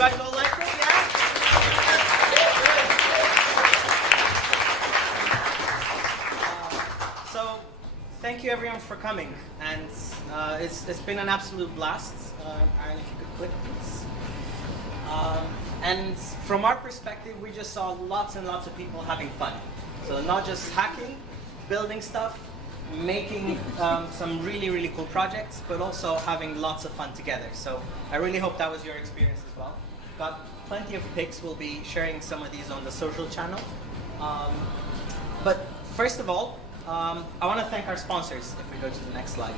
guys all liked it? Yeah? So, thank you everyone for coming. And it's been an absolute blast. Aaron, if you could click, please. And from our perspective, we just saw lots and lots of people having fun. So not just hacking, building stuff, making some really, really cool projects, but also having lots of fun together. So I really hope that was your experience as well. Got plenty of pics. We'll be sharing some of these on the social channel. But first of all, I want to thank our sponsors, if we go to the next slide.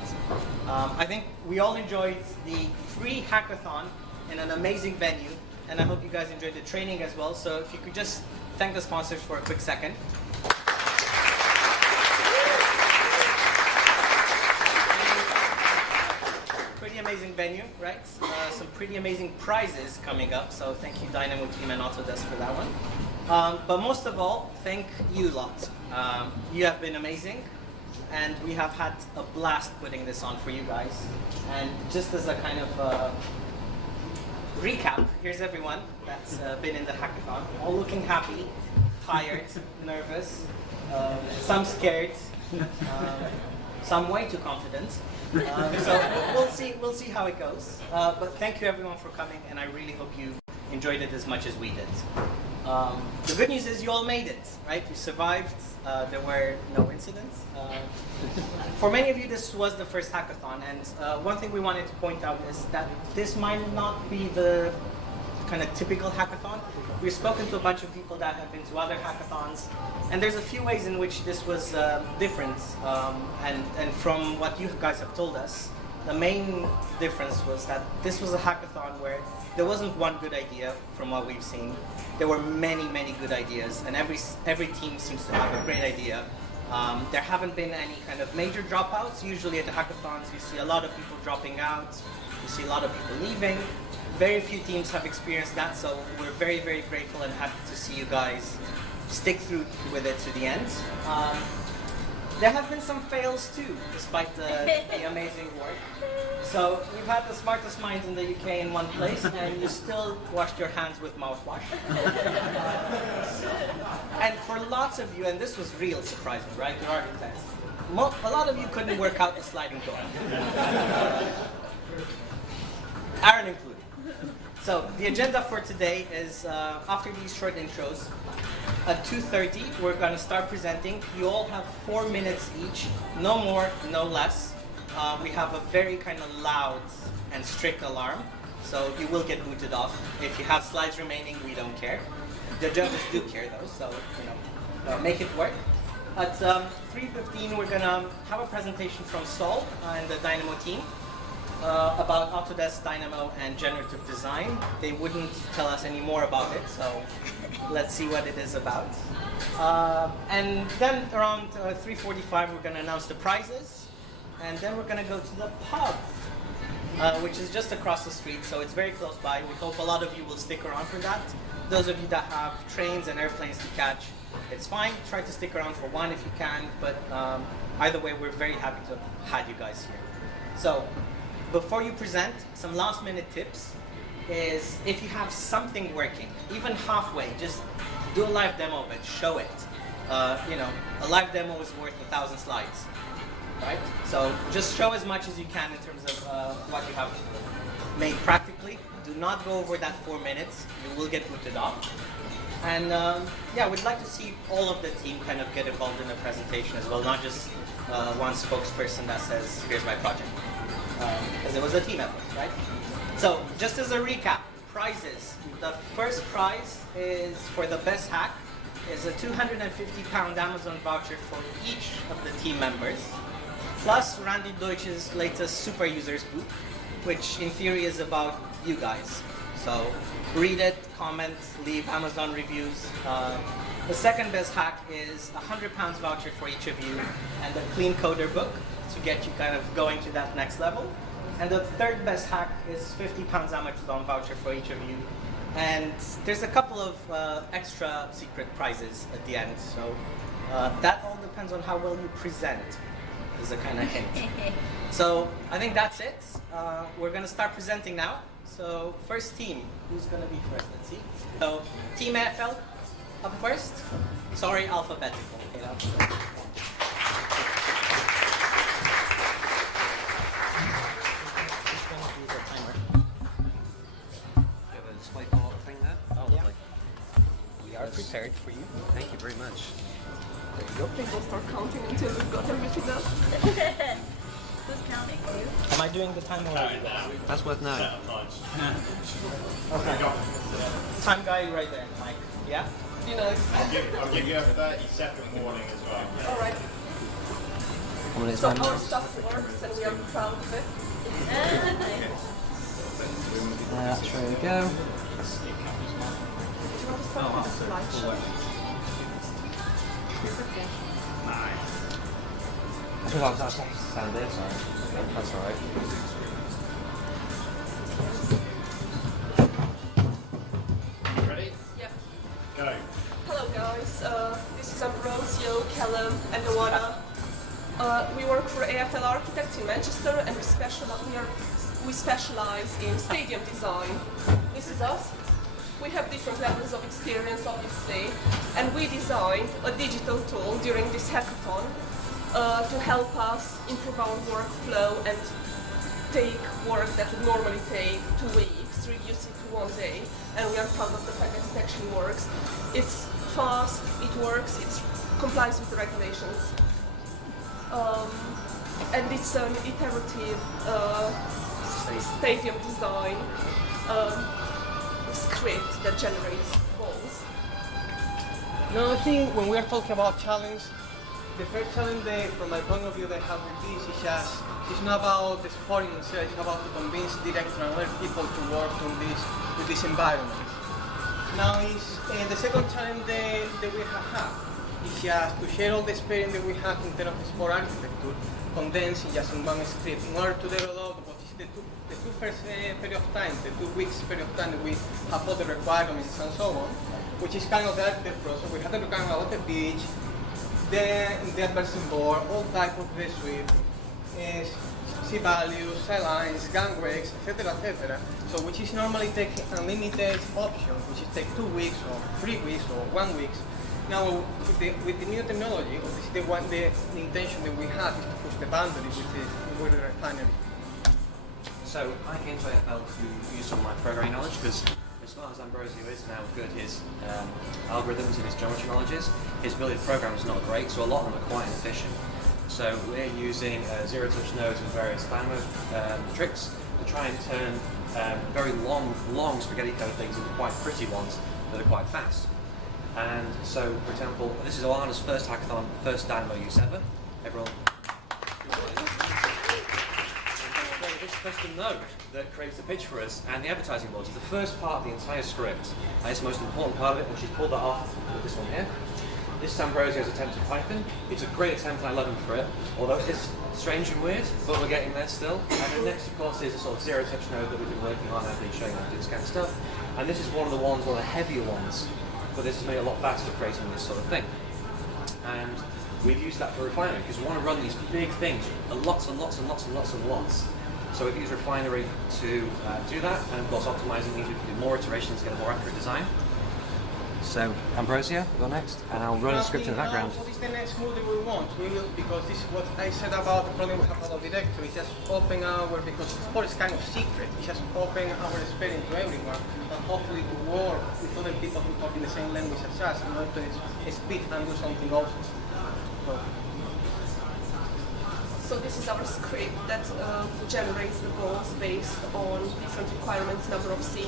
I think we all enjoyed the free hackathon in an amazing venue, and I hope you guys enjoyed the training as well. So if you could just thank the sponsors for a quick second. Pretty amazing venue, right? Some pretty amazing prizes coming up, so thank you Dynamo team and Autodesk for that one. But most of all, thank you lot. You have been amazing, and we have had a blast putting this on for you guys. And just as a kind of recap, here's everyone that's been in the hackathon, all looking happy, tired, nervous, some scared, some way too confident. So we'll see how it goes. But thank you everyone for coming, and I really hope you enjoyed it as much as we did. The good news is you all made it, right? You survived. There were no incidents. For many of you, this was the first hackathon, and one thing we wanted to point out is that this might not be the kind of typical hackathon. We've spoken to a bunch of people that have been to other hackathons, and there's a few ways in which this was different. And from what you guys have told us, the main difference was that this was a hackathon where there wasn't one good idea from what we've seen. There were many, many good ideas, and every team seems to have a great idea. There haven't been any kind of major dropouts. Usually at the hackathons, you see a lot of people dropping out. You see a lot of people leaving. Very few teams have experienced that, so we're very, very grateful and happy to see you guys stick through with it to the end. There have been some fails too, despite the amazing work. So we've had the smartest minds in the UK in one place, and you still washed your hands with mouthwash. And for lots of you, and this was real surprising, right? You're architects. A lot of you couldn't work out the sliding door. Aaron included. So the agenda for today is, after these short intros, at 2:30 we're going to start presenting. You all have 4 minutes each, no more, no less. We have a very kind of loud and strict alarm, so you will get booted off. If you have slides remaining, we don't care. The judges do care though, so make it work. At 3:15 we're going to have a presentation from Sol and the Dynamo team. About Autodesk, Dynamo, and generative design. They wouldn't tell us any more about it, so let's see what it is about. And then around 3:45 we're going to announce the prizes, and then we're going to go to the pub, which is just across the street, so it's very close by. We hope a lot of you will stick around for that. Those of you that have trains and airplanes to catch, it's fine. Try to stick around for one if you can, but either way, we're very happy to have had you guys here. So, before you present, some last minute tips is if you have something working, even halfway, just do a live demo of it, show it. A live demo is worth 1,000 slides, right? So just show as much as you can in terms of what you have made practically. Do not go over that 4 minutes, you will get booted off. And yeah, we'd like to see all of the team kind of get involved in the presentation as well, not just one spokesperson that says, here's my project. Because it was a team effort, right? So, just as a recap, prizes. The first prize is for the best hack, is a £250 Amazon voucher for each of the team members, plus Randy Deutsch's latest Super Users book, which in theory is about you guys. So, read it, comment, leave Amazon reviews. The second best hack is a £100 voucher for each of you, and a clean coder book to get you kind of going to that next level. And the third best hack is £50 Amazon voucher for each of you. And there's a couple of extra secret prizes at the end. So that all depends on how well you present, is a kind of hint. So I think that's it. We're going to start presenting now. So first team, who's gonna be first? Let's see. So Team AFL up first. Sorry, alphabetical. Okay, that's good. Just gonna do the timer. You have a display follow thing there? Oh, Yeah. lovely. We are prepared for you. Thank you very much. There you go. Please don't start counting until we've got everything done. Who's counting? You? Am I doing the timer already? That's worth knowing. Okay. Time guy right there, Mike. Yeah? You know, I'll give you a 30-second warning as well. alright. How many So times? our stuff works and we are proud of it. That's where we go. Do you want to start with the slideshow? That's sound there, sorry. That's alright. Ready? Yeah. Go. Hello guys, this is Ambrosio, Callum and Joanna. We work for AFL Architects in Manchester and we specialize in stadium design. This is us. We have different levels of experience obviously, and we designed a digital tool during this hackathon to help us improve our workflow and take work that would normally take 2 weeks, reduce it to 1 day, and we are proud of the fact that it actually works. It's fast, it works, it complies with the regulations. And it's an iterative stadium design script that generates balls. No, I think when we are talking about challenge, the first challenge from my point of view that I have with this is just, it's not about the sport in itself, it's about to convince directors and other people to work on this, with this environment. Now the second challenge that we have had is just to share all the experience that we have in terms of sport architecture, condensed in just in one script, in order to develop what is the two first period of time, the 2 weeks period of time that we have all the requirements and so on, which is kind of the architect process. We have to kind of the pitch, the adversing board, all type of the suite, C values, lines, gangways, etc., etc. So which is normally take unlimited option, which is take 2 weeks or 3 weeks or 1 week. Now with the new technology, this is the intention that we have is to push the boundary with the refinery. So I came to AFL to use some of my programming knowledge because as far as Ambrosio is now good, his algorithms and his geometry knowledge is, his ability to program is not great, so a lot of them are quite inefficient. So we're using zero-touch nodes and various Dynamo tricks to try and turn very long spaghetti code things into quite pretty ones that are quite fast. And so, for example, this is Alana's first hackathon, first Dynamo use ever. Everyone. This custom node that creates the pitch for us and the advertising boards is the first part of the entire script. And it's the most important part of it, and she's pulled that off with this one here. This is Ambrosio's attempt at Python. It's a great attempt and I love him for it, although it's strange and weird, but we're getting there still. And then next, of course, is a sort of zero-touch node that we've been working on. I've been showing how to do this kind of stuff. And this is one of the heavier ones, but this has made it a lot faster creating this sort of thing. And we've used that for refinery because we want to run these big things, lots and lots and lots and lots and lots. So we've used refinery to do that, and of course optimizing means we can do more iterations to get a more accurate design. So Ambrosio, go next, and I'll run a script in the background. What is the next move that we want? We will, because this is what I said about the problem we have about directory, it's just open because sport is kind of secret, it's just open our experience to everyone, and hopefully to work with other people who talk in the same language as us, in order to speak and do something also. So this is our script that generates the balls based on different requirements, number of C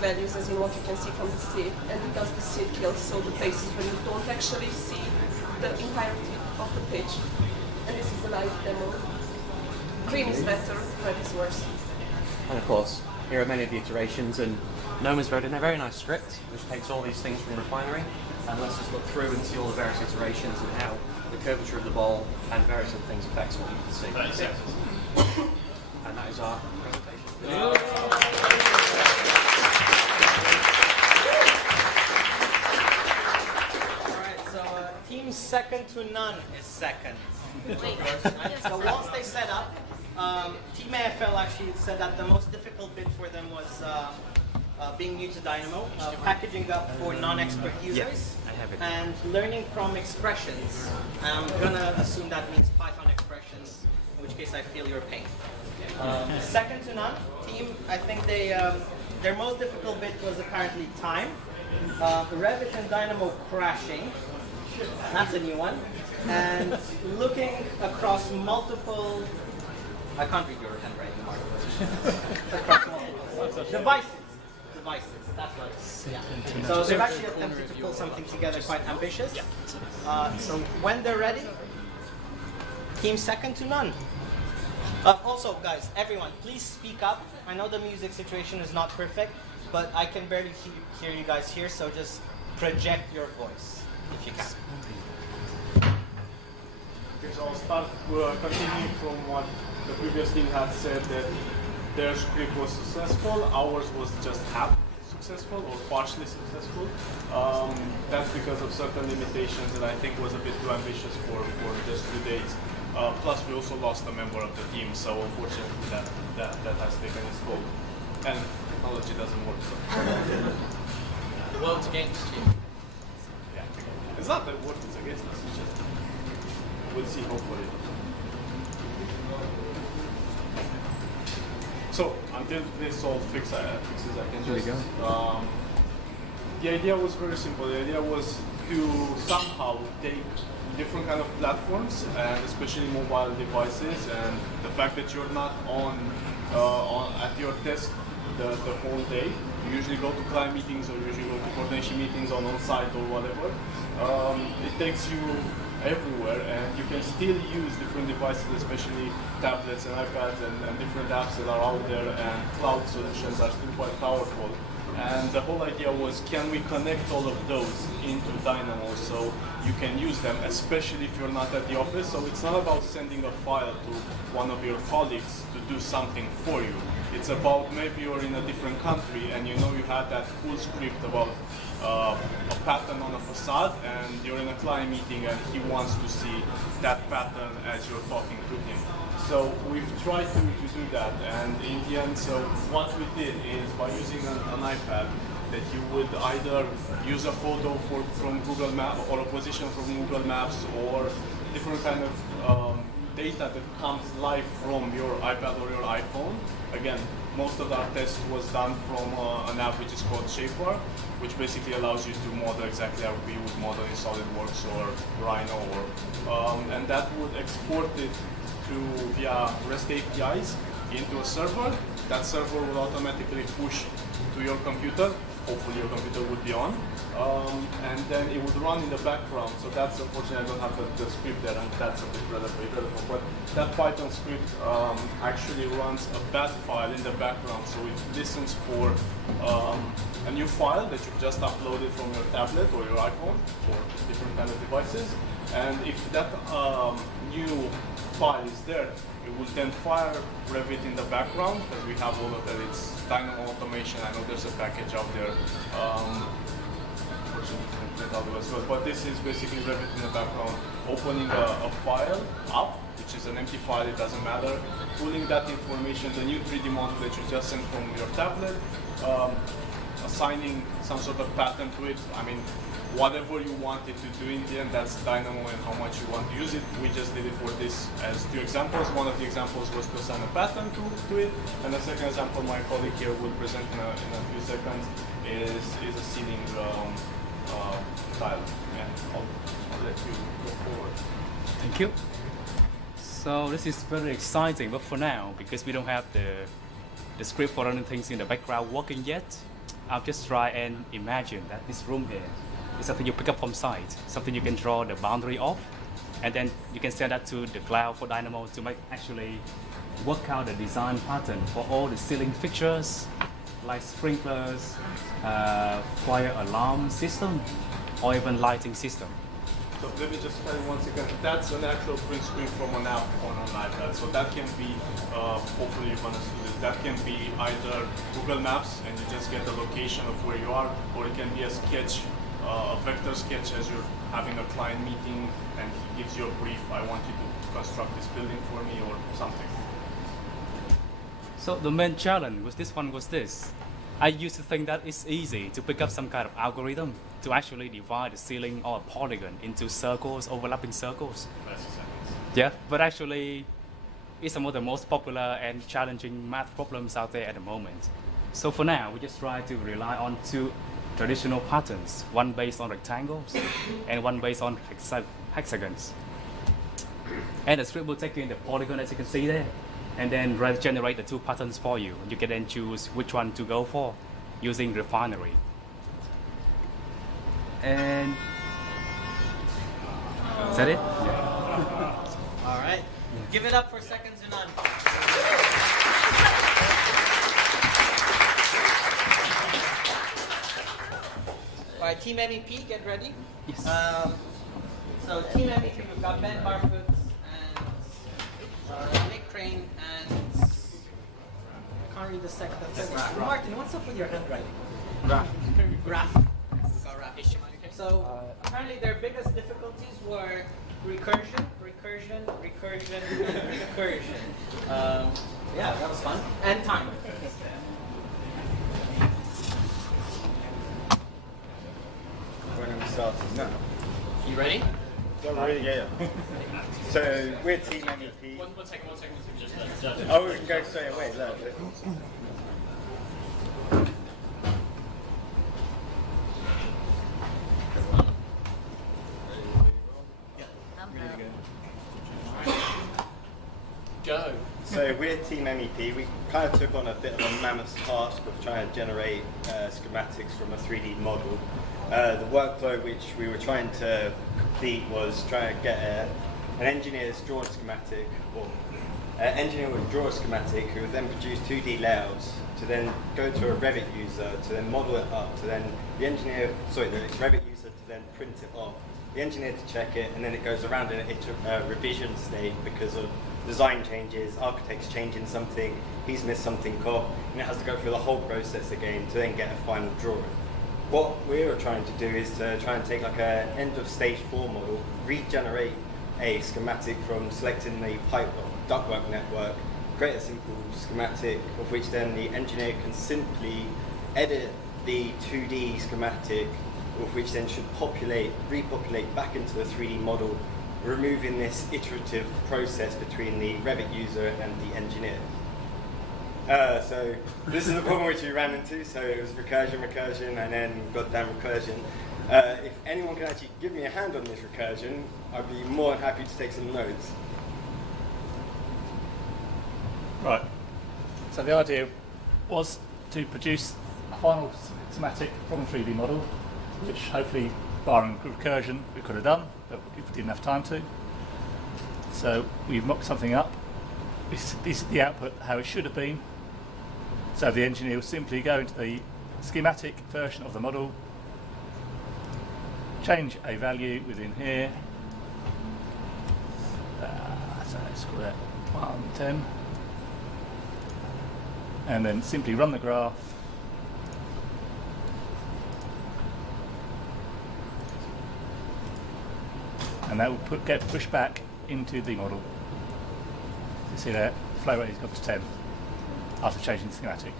values, as in what you can see from the seed, and it does the seed kills, so the places where you don't actually see the entirety of the pitch. And this is a live demo. Green is better, red is worse. And of course, here are many of the iterations, and Noma's wrote in a very nice script which takes all these things from refinery and lets us look through and see all the various iterations and how the curvature of the ball and various other things affects what you can see. 30 seconds. And that is our presentation. Alright, so team second to none is second. Wait. So once they set up, Team AFL actually said that the most difficult bit for them was being new to Dynamo, packaging up for non-expert users, I have it. and learning from expressions. I'm gonna assume that means Python expressions, in which case I feel your pain. Second to none, team, I think their most difficult bit was apparently time. Revit and Dynamo crashing, that's a new one, and looking across multiple, I can't read your handwriting, Mark. Across multiple devices, that's what, yeah. So they've actually attempted to pull something together quite ambitious. So when they're ready, team second to none. Also, guys, everyone, please speak up. I know the music situation is not perfect, but I can barely hear you guys here, so just project your voice, if you can. Okay, so I'll start continuing from what the previous team had said, that their script was successful, ours was just half successful or partially successful. That's because of certain limitations that I think was a bit too ambitious for just 2 days. Plus, we also lost a member of the team, so unfortunately that has taken its toll. And technology doesn't work. So. The world's against you. Yeah. It's not that work is against us, it's just we'll see hopefully. So until this all fixes, I can just. The idea was very simple. The idea was to somehow take different kind of platforms, and especially mobile devices, and the fact that you're not on at your desk the whole day. You usually go to client meetings or usually go to coordination meetings on site or whatever. It takes you everywhere, and you can still use different devices, especially tablets and iPads and different apps that are out there, and cloud solutions are still quite powerful. And the whole idea was, can we connect all of those into Dynamo so you can use them, especially if you're not at the office. So it's not about sending a file to one of your colleagues to do something for you. It's about maybe you're in a different country and you know you had that cool script about a pattern on a facade, and you're in a client meeting and he wants to see that pattern as you're talking to him. So we've tried to do that, and in the end, so what we did is by using an iPad, that you would either use a photo from Google Maps or a position from Google Maps, or different kind of data that comes live from your iPad or your iPhone. Again, most of our test was done from an app which is called Shapebar, which basically allows you to model exactly how we would model in SolidWorks or Rhino, and that would export it via REST APIs into a server. That server will automatically push to your computer. Hopefully your computer would be on, and then it would run in the background. So that's unfortunately I don't have the script there, and that's a bit relevant. But that Python script actually runs a bat file in the background. So it listens for a new file that you've just uploaded from your tablet or your iPhone or different kind of devices. And if that new file is there, it will then fire Revit in the background, because we have all of that. It's Dynamo automation. I know there's a package out there. But this is basically Revit in the background, opening a file up, which is an empty file, it doesn't matter, pulling that information, the new 3D model that you just sent from your tablet, assigning some sort of pattern to it. I mean, whatever you want it to do in the end, that's Dynamo and how much you want to use it. We just did it for this as 2 examples. One of the examples was to assign a pattern to it, and the second example my colleague here will present in a few seconds is a ceiling tile. And I'll let you go forward. Thank you. So this is very exciting, but for now, because we don't have the script for running things in the background working yet, I'll just try and imagine that this room here is something you pick up from site, something you can draw the boundary of, and then you can send that to the cloud for Dynamo to actually work out the design pattern for all the ceiling fixtures, like sprinklers, fire alarm system, or even lighting system. So let me just tell you once again, that's an actual print screen from an app on an iPad. So that can be, hopefully you've understood it, that can be either Google Maps and you just get the location of where you are, or it can be a sketch, a vector sketch as you're having a client meeting and he gives you a brief, I want you to construct this building for me or something. So the main challenge with this one was this. I used to think that it's easy to pick up some kind of algorithm to actually divide the ceiling or a polygon into circles, overlapping circles. 30 seconds. Yeah, but actually it's some of the most popular and challenging math problems out there at the moment. So for now, we just try to rely on two traditional patterns, one based on rectangles and one based on hexagons. And the script will take in the polygon as you can see there, and then generate the two patterns for you. You can then choose which one to go for using refinery. And is that it? All right. Give it up for Seconds to None. All right, Team MEP, get ready. Yes. So Team MEP, we've got Ben Barfoot and Nick Crane and I can't read the second. Martin, what's up with your handwriting? Raph. We've got Raph. So apparently their biggest difficulties were recursion. Yeah, that was fun. And time. When are we starting now? You ready? Yeah. So we're Team MEP. One second. Oh, we can go straight away. Look. Go. So we're Team MEP. We kind of took on a bit of a mammoth task of trying to generate schematics from a 3D model. The workflow which we were trying to complete was trying to get an engineer's draw a schematic, or an engineer would draw a schematic who would then produce 2D layouts to then go to a Revit user to then model it up to then the Revit user to then print it off, the engineer to check it, and then it goes around in a revision state because of design changes, architects changing something, he's missed something off, and it has to go through the whole process again to then get a final drawing. What we were trying to do is to try and take like an end of stage 4 model, regenerate a schematic from selecting the pipe or ductwork network, create a simple schematic of which then the engineer can simply edit the 2D schematic, of which then should repopulate back into the 3D model, removing this iterative process between the Revit user and the engineer. So this is the problem which we ran into. So it was recursion, and then goddamn recursion. If anyone can actually give me a hand on this recursion, I'd be more than happy to take some notes. Right. So the idea was to produce a final schematic from a 3D model, which hopefully, barring recursion, we could have done, but we didn't have time to. So we've mocked something up. This is the output, how it should have been. So the engineer will simply go into the schematic version of the model, change a value within here. So let's call that 110. And then simply run the graph. And that will get pushed back into the model. You see that flow rate has gone to 10 after changing the schematic.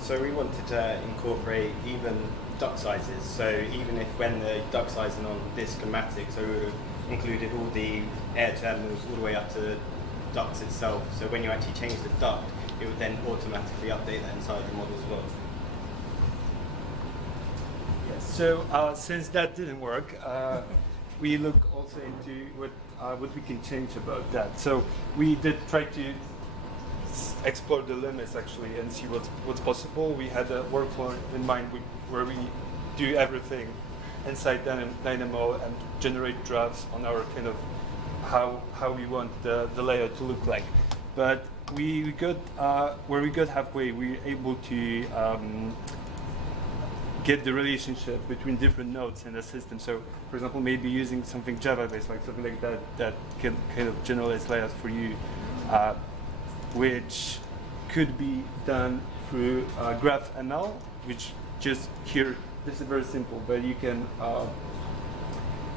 So we wanted to incorporate even duct sizes. So even if when the duct sizing on this schematic, so we included all the air terminals all the way up to the ducts itself. So when you actually change the duct, it would then automatically update that inside the model as well. Yes. So since that didn't work, we look also into what we can change about that. So we did try to explore the limits actually and see what's possible. We had a workflow in mind where we do everything inside Dynamo and generate drafts on our kind of how we want the layout to look like. But we got where we got halfway, we were able to get the relationship between different nodes in the system. So, for example, maybe using something Java-based, like something like that can kind of generalize layouts for you, which could be done through GraphML, which just here, this is very simple, but you can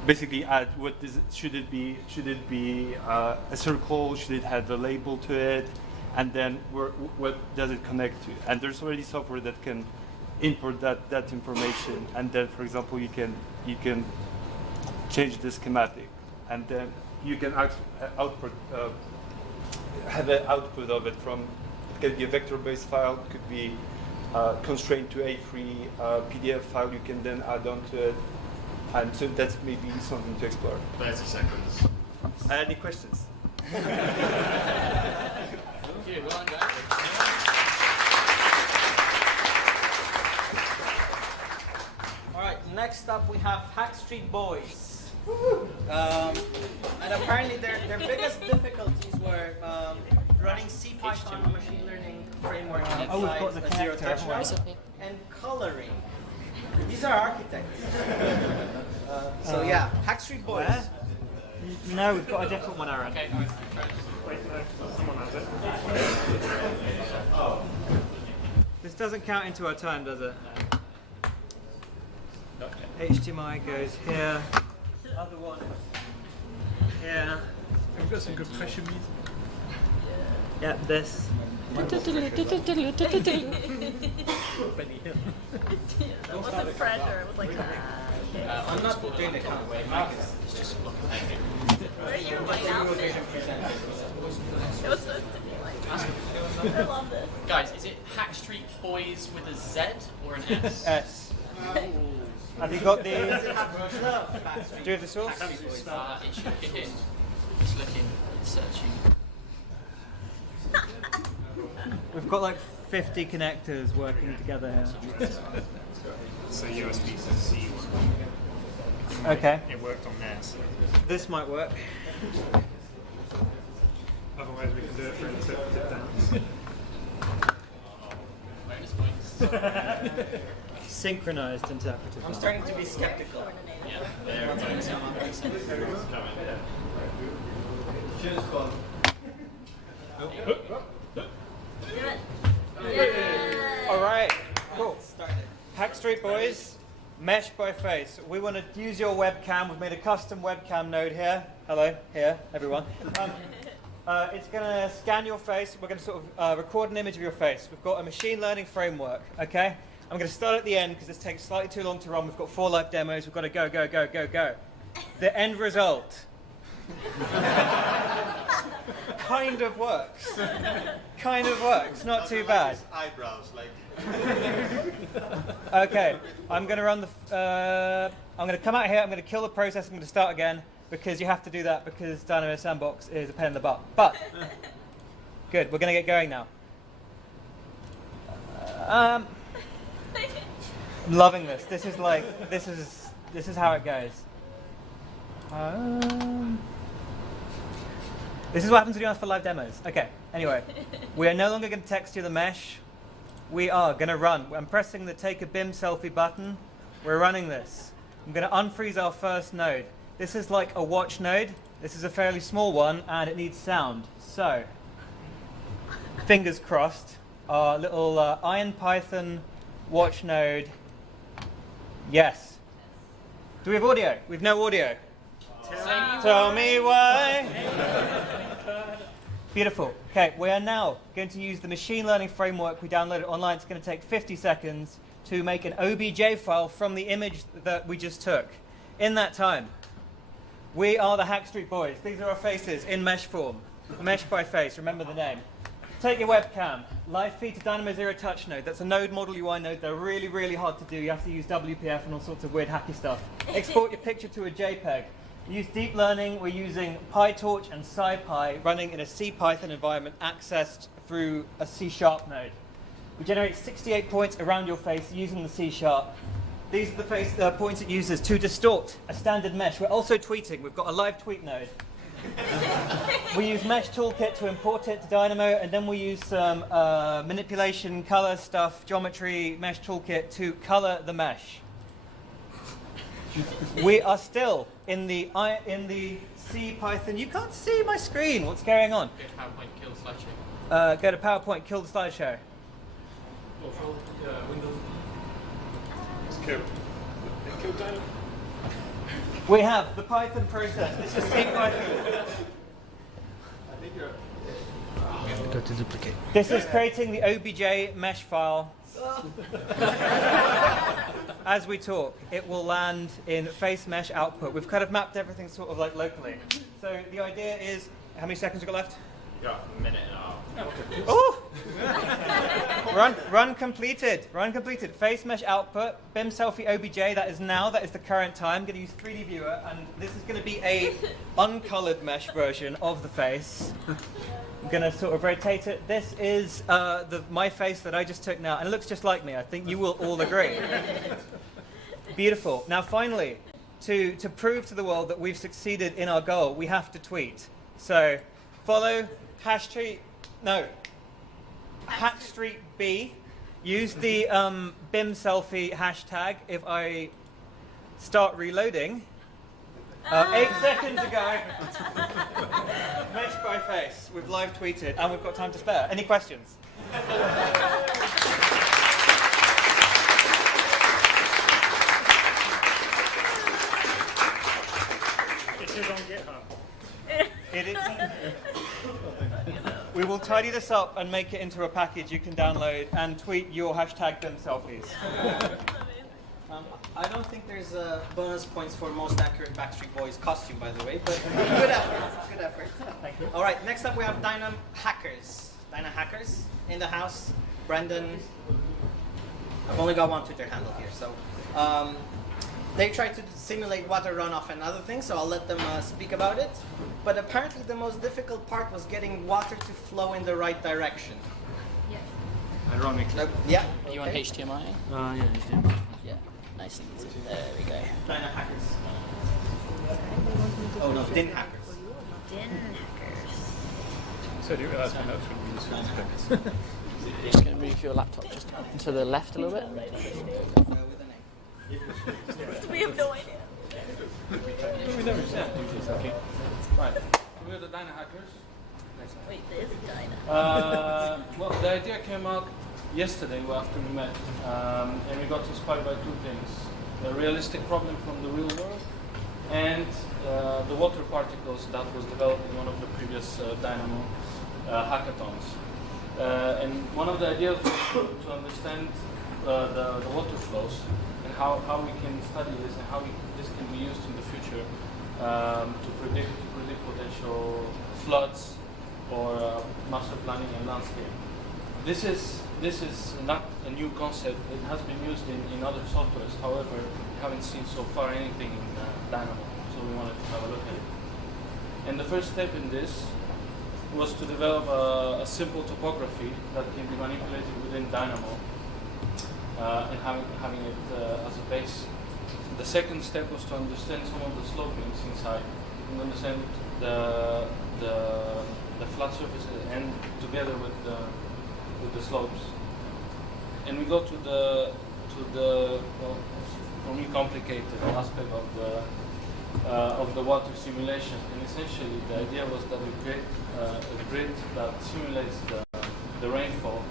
basically add should it be a circle, should it have a label to it, and then what does it connect to? And there's already software that can input that information, and then, for example, you can change the schematic, and then you can output have an output of it from. It can be a vector-based file, it could be constrained to a free PDF file. You can then add on to it, and so that's maybe something to explore. 30 seconds. Any questions? All right, next up we have Hack Street Boys. And apparently their biggest difficulties were running C-Python machine learning framework inside a zero-touch node and coloring. These are architects. So yeah, Hack Street Boys. No, we've got a different one, Aaron. Wait, no, someone has it. This doesn't count into our time, does it? HDMI goes here. Other one here. We've got some good pressure music. Yep, this. That wasn't pressure, it was like, okay. I'm not doing the count. It's just Where are you in my outfit? It was supposed to be like, I love this. Guys, is it Hack Street Boys with a Z or an S? S. Have you got the? Do Do you have the source? It should be in. Just looking, searching. We've got like 50 connectors working together here. So USB to C. Okay. It worked on there. So. This might work. Otherwise, we can do it for interpretive dance. Bonus points. Synchronized interpretive. I'm starting to be skeptical. Yeah, there. All right. Cool. Hack Street Boys, mesh by face. We want to use your webcam. We've made a custom webcam node here. Hello, here, everyone. It's going to scan your face. We're going to sort of record an image of your face. We've got a machine learning framework, okay? I'm going to start at the end because this takes slightly too long to run. We've got 4 live demos. We've got to go, go, go, go, go. The end result kind of works. Kind of works. Not too bad. Eyebrows, like. Okay, I'm going to run the. I'm going to come out here. I'm going to kill the process. I'm going to start again because you have to do that because Dynamo Sandbox is a pain in the butt. But good, we're going to get going now. I'm loving this. This is like this is how it goes. This is what happens when you ask for live demos. Okay. Anyway, we are no longer going to text you the mesh. We are going to run. I'm pressing the take a BIM selfie button. We're running this. I'm going to unfreeze our first node. This is like a watch node. This is a fairly small one, and it needs sound. So, fingers crossed. Our little IronPython watch node. Yes. Do we have audio? We've no audio. Tell me why. Beautiful. Okay, we are now going to use the machine learning framework we downloaded online. It's going to take 50 seconds to make an OBJ file from the image that we just took. In that time, we are the Hack Street Boys. These are our faces in mesh form. Mesh by face, remember the name. Take your webcam, live feed to Dynamo Zero Touch node. That's a node model UI node. They're really, really hard to do. You have to use WPF and all sorts of weird hacky stuff. Export your picture to a JPEG. Use deep learning. We're using PyTorch and SciPy running in a CPython environment accessed through a C# node. We generate 68 points around your face using the C#. These are the face points it uses to distort a standard mesh. We're also tweeting. We've got a live tweet node. We use Mesh Toolkit to import it to Dynamo, and then we use some manipulation, color stuff, geometry, Mesh Toolkit to color the mesh. We are still in the CPython. You can't see my screen. What's going on? Go to PowerPoint, kill the slideshow. Go to PowerPoint, kill the slideshow. Windows. It's kill. Kill Dynamo. We have the Python process. This is CPython. I think you're. Go to duplicate. This is creating the OBJ mesh file. As we talk, it will land in face mesh output. We've kind of mapped everything sort of like locally. So the idea is, how many seconds we got left? Got a minute and a half. Oh! Run completed. Run completed. Face mesh output. BIM selfie OBJ. That is now. That is the current time. I'm going to use 3D viewer, and this is going to be a uncolored mesh version of the face. I'm going to sort of rotate it. This is my face that I just took now, and it looks just like me. I think you will all agree. Beautiful. Now, finally, to prove to the world that we've succeeded in our goal, we have to tweet. So, follow HackStreetB. Use the BIM selfie hashtag. If I start reloading, 8 seconds ago, mesh by face. We've live tweeted, and we've got time to spare. Any questions? It is on GitHub. It is. We will tidy this up and make it into a package you can download and tweet your hashtag BIM selfies. I don't think there's bonus points for most accurate Backstreet Boys costume, by the way, but good effort. Good effort. Thank you. All right, next up we have Dynamo Hackers. Dynamo Hackers in the house. Brendan. I've only got one Twitter handle here, so they try to simulate water runoff and other things, so I'll let them speak about it. But apparently the most difficult part was getting water to flow in the right direction. Yes. Ironically. Yeah. You want HTMI? Yeah, HTML. Yeah. Nice and easy. There we go. Dynamo Hackers. Oh no, Din Hackers. Hackers. So do you realise my notes would be useful in seconds? Just going to move your laptop just to the left a little bit. With an A. We have no idea. Right. We're the Dynamo Hackers. Wait, this is Dyna. Well, the idea came out yesterday after we met, and we got inspired by two things: a realistic problem from the real world, and the water particles that was developed in one of the previous Dynamo hackathons. And one of the ideas was to understand the water flows and how we can study this and how this can be used in the future to predict potential floods or master planning and landscape. This is not a new concept. It has been used in other softwares. However, we haven't seen so far anything in Dynamo, so we wanted to have a look at it. And the first step in this was to develop a simple topography that can be manipulated within Dynamo and having it as a base. The second step was to understand some of the slopings inside and understand the flat surfaces and together with the slopes. And we go to the well, for me complicated aspect of the water simulation. And essentially the idea was that we create a grid that simulates the rainfall,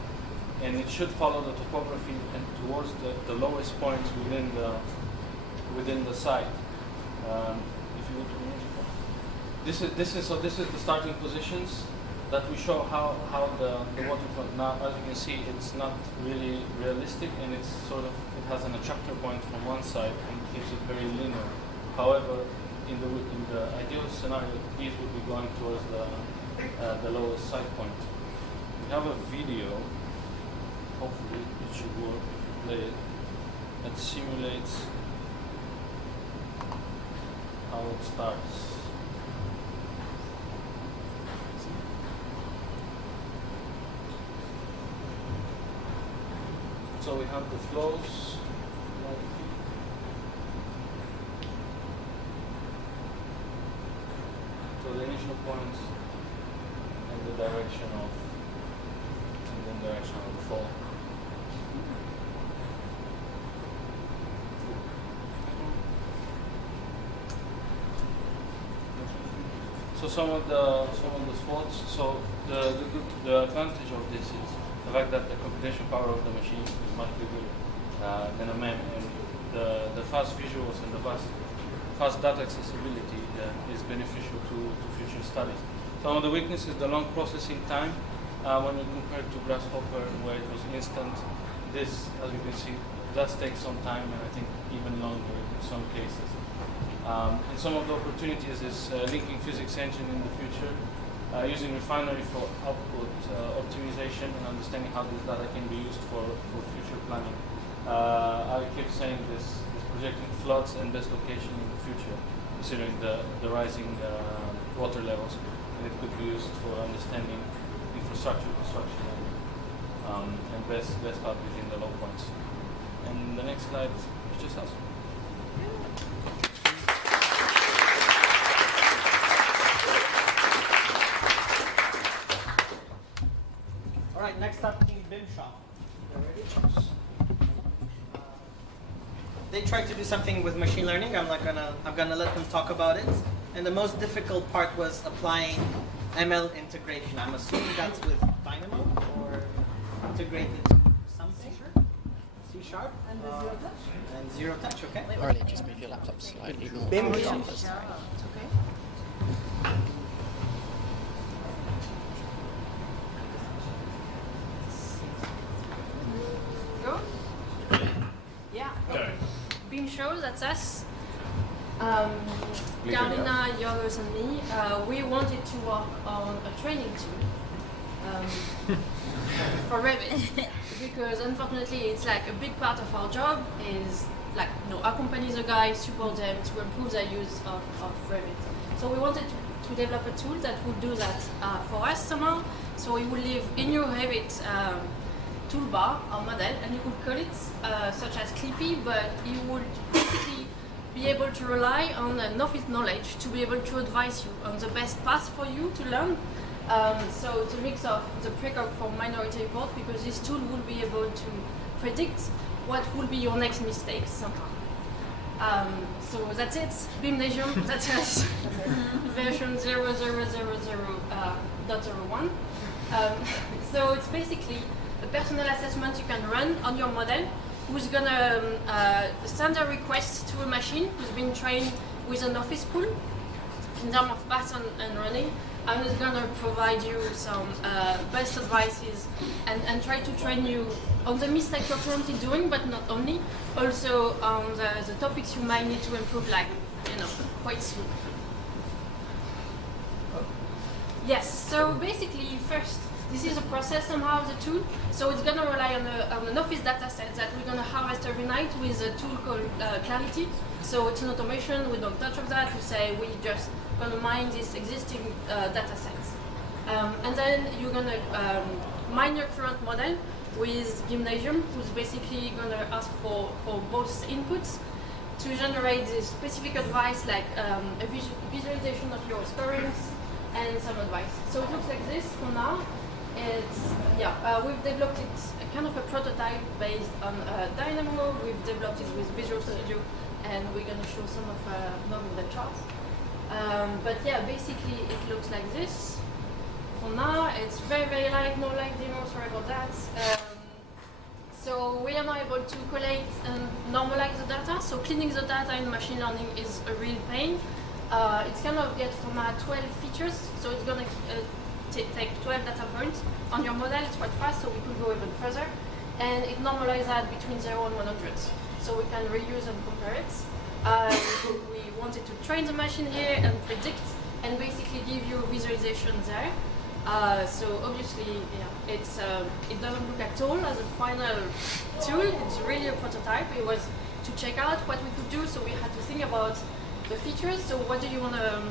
and it should follow the topography and towards the lowest points within the site. If you go to the next one. This is the starting positions that we show how the waterfront. Now, as you can see, it's not really realistic, and it has an attractor point from one side and keeps it very linear. However, in the ideal scenario, these would be going towards the lowest side point. We have a video. Hopefully, it should work if you play it. That simulates how it starts. So we have the flows. So the initial points and the direction of the fall. So some of the spots. So the advantage of this is the fact that the computation power of the machine is much bigger than a man, and the fast visuals and the fast data accessibility is beneficial to future studies. Some of the weaknesses, the long processing time when we compare it to Grasshopper, where it was instant. This, as you can see, does take some time, and I think even longer in some cases. And some of the opportunities is linking physics engine in the future, using Refinery for output optimization and understanding how this data can be used for future planning. I keep saying this projecting floods and best location in the future, considering the rising water levels, and it could be used for understanding infrastructure construction and best out within the low points. And the next slide is just us. All right, next up, Team BIMShop. They tried to do something with machine learning. I'm gonna let them talk about it. And the most difficult part was applying ML integration. I'm assuming that's with Dynamo or integrated to something. C#. And zero touch. And zero touch. Okay. Or just move your laptop slightly more. BIMShop. It's okay. Go? Yeah. Go. Beam show, that's us. Carolina, Yorgos and me, we wanted to work on a training tool for Revit because unfortunately it's like a big part of our job is like, accompany the guys, support them to improve their use of Revit. So we wanted to develop a tool that would do that for us somehow. So we would live in your Revit toolbar or model, and you could call it such as Clippy, but you would basically be able to rely on Office knowledge to be able to advise you on the best path for you to learn. So it's a mix of the precog for Minority Report, because this tool will be able to predict what will be your next mistake somehow. So that's it, BIMnasium, that's us, version 0000.01. So it's basically a personal assessment you can run on your model, who's gonna send a request to a machine who's been trained with an Office pool in terms of path and running, and is gonna provide you some best advices and try to train you on the mistakes you're currently doing, but not only, also on the topics you might need to improve, like, quite soon. Yes, so basically first, this is a process somehow of the tool. So it's going to rely on an Office data set that we're going to harvest every night with a tool called Clarity. So it's an automation, we don't touch of that. We say we just going to mine these existing data sets. And then you're going to mine your current model with BIMnasium, who's basically going to ask for both inputs to generate this specific advice, like a visualization of your experience and some advice. So it looks like this for now. We've developed it kind of a prototype based on Dynamo. We've developed it with Visual Studio, and we're going to show some of the charts. But yeah, basically it looks like this. For now, it's very, very light, no live demo, sorry about that. So we are now able to collate and normalize the data. So cleaning the data in machine learning is a real pain. It's kind of get from 12 features, so it's going to take 12 data points on your model. It's quite fast, so we could go even further. And it normalizes that between 0 and 100, so we can reuse and compare it. We wanted to train the machine here and predict, and basically give you visualization there. So obviously, it doesn't look at all as a final tool. It's really a prototype. It was to check out what we could do, so we had to think about the features. So what do you want to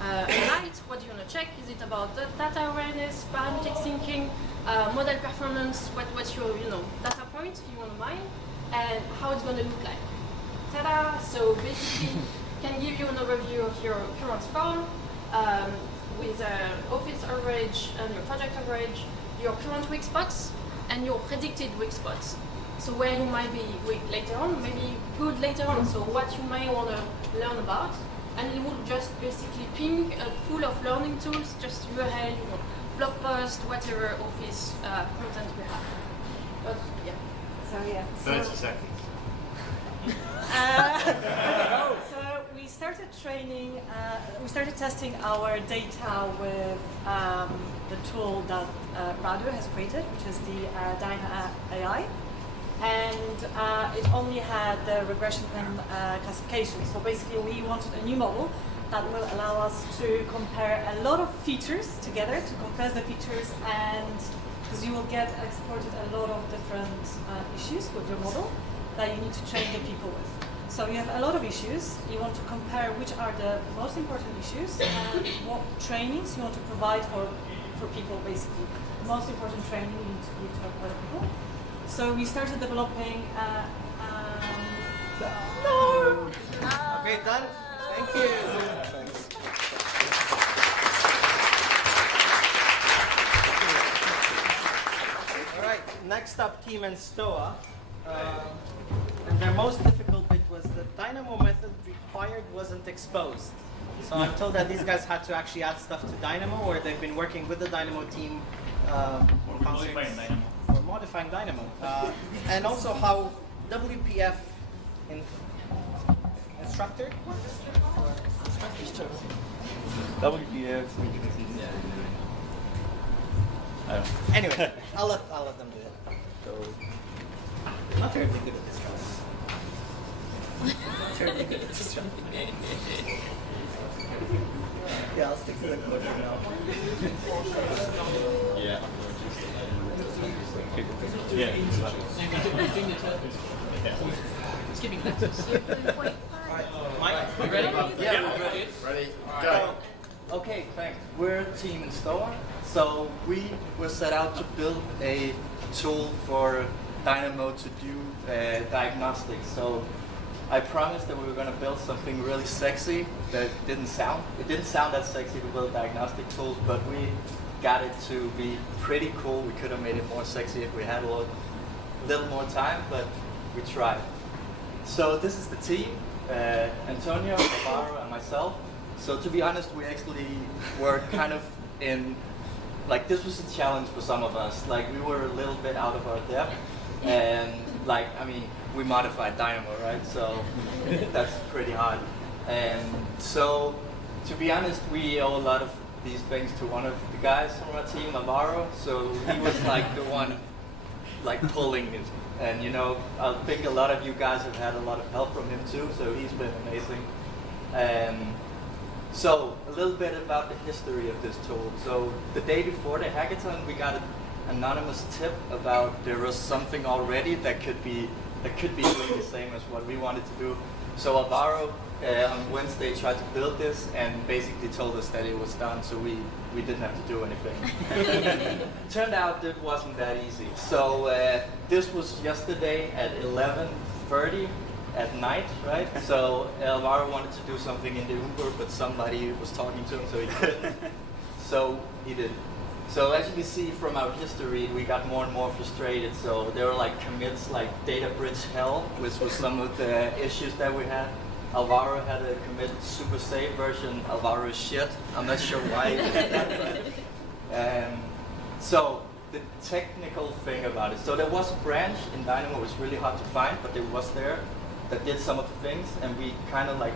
highlight? What do you want to check? Is it about the data awareness, parametric thinking, model performance? What's your data point you want to mine, and how it's going to look like? Ta-da! So basically, can give you an overview of your current score with Office average and your project average, your current weak spots, and your predicted weak spots. So where you might be weak later on, maybe good later on. So what you may want to learn about, and it will just basically ping a pool of learning tools, just URL, blog post, whatever Office content we have. But yeah. So 30 seconds. So we started training, we started testing our data with the tool that Radu has created, which is the Dynamo AI. And it only had the regression and classification. So basically we wanted a new model that will allow us to compare a lot of features together, to compress the features, and because you will get exported a lot of different issues with your model that you need to train the people with. So you have a lot of issues, you want to compare which are the most important issues and what trainings you want to provide for people basically. The most important training you need to give to other people. So we started developing no! Okay, done. Thank you. All right, next up, Team and Stoa. And their most difficult bit was the Dynamo method required wasn't exposed. So I'm told that these guys had to actually add stuff to Dynamo, or they've been working with the Dynamo team modifying Dynamo. And also how WPF instructor? WPF. Anyway, I'll let them do it. So, not terribly good at this one. Not terribly good at this one. Yeah, I'll stick to the code for now. Yeah. Skipping letters. Mike, You ready? Yeah, we're ready. Ready, go. Okay, thanks. We're Team Stoa, so we were set out to build a tool for Dynamo to do diagnostics. So I promised that we were going to build something really sexy that didn't sound that sexy to build diagnostic tools, but we got it to be pretty cool. We could have made it more sexy if we had a little more time, but we tried. So this is the team, Antonio, Alvaro, and myself. So to be honest, we actually were kind of in, like, this was a challenge for some of us. Like, we were a little bit out of our depth, and like, I mean, we modified Dynamo, right? So that's pretty hard. And so, to be honest, we owe a lot of these things to one of the guys from our team, Alvaro. So he was like the one, like, pulling it. And you know, I think a lot of you guys have had a lot of help from him too. So he's been amazing. So a little bit about the history of this tool. So the day before the hackathon, we got an anonymous tip about there was something already that could be doing the same as what we wanted to do. So Alvaro on Wednesday tried to build this and basically told us that it was done, so we didn't have to do anything. Turned out it wasn't that easy. So this was yesterday at 11:30 at night, right? So Alvaro wanted to do something in the Uber, but somebody was talking to him, so he couldn't. So he did. So as you can see from our history, we got more and more frustrated. So there were like commits like data bridge hell, which was some of the issues that we had. Alvaro had a commit super safe version. Alvaro is shit. I'm not sure why he did that, but so the technical thing about it. So there was a branch in Dynamo, it was really hard to find, but it was there, that did some of the things, and we kind of like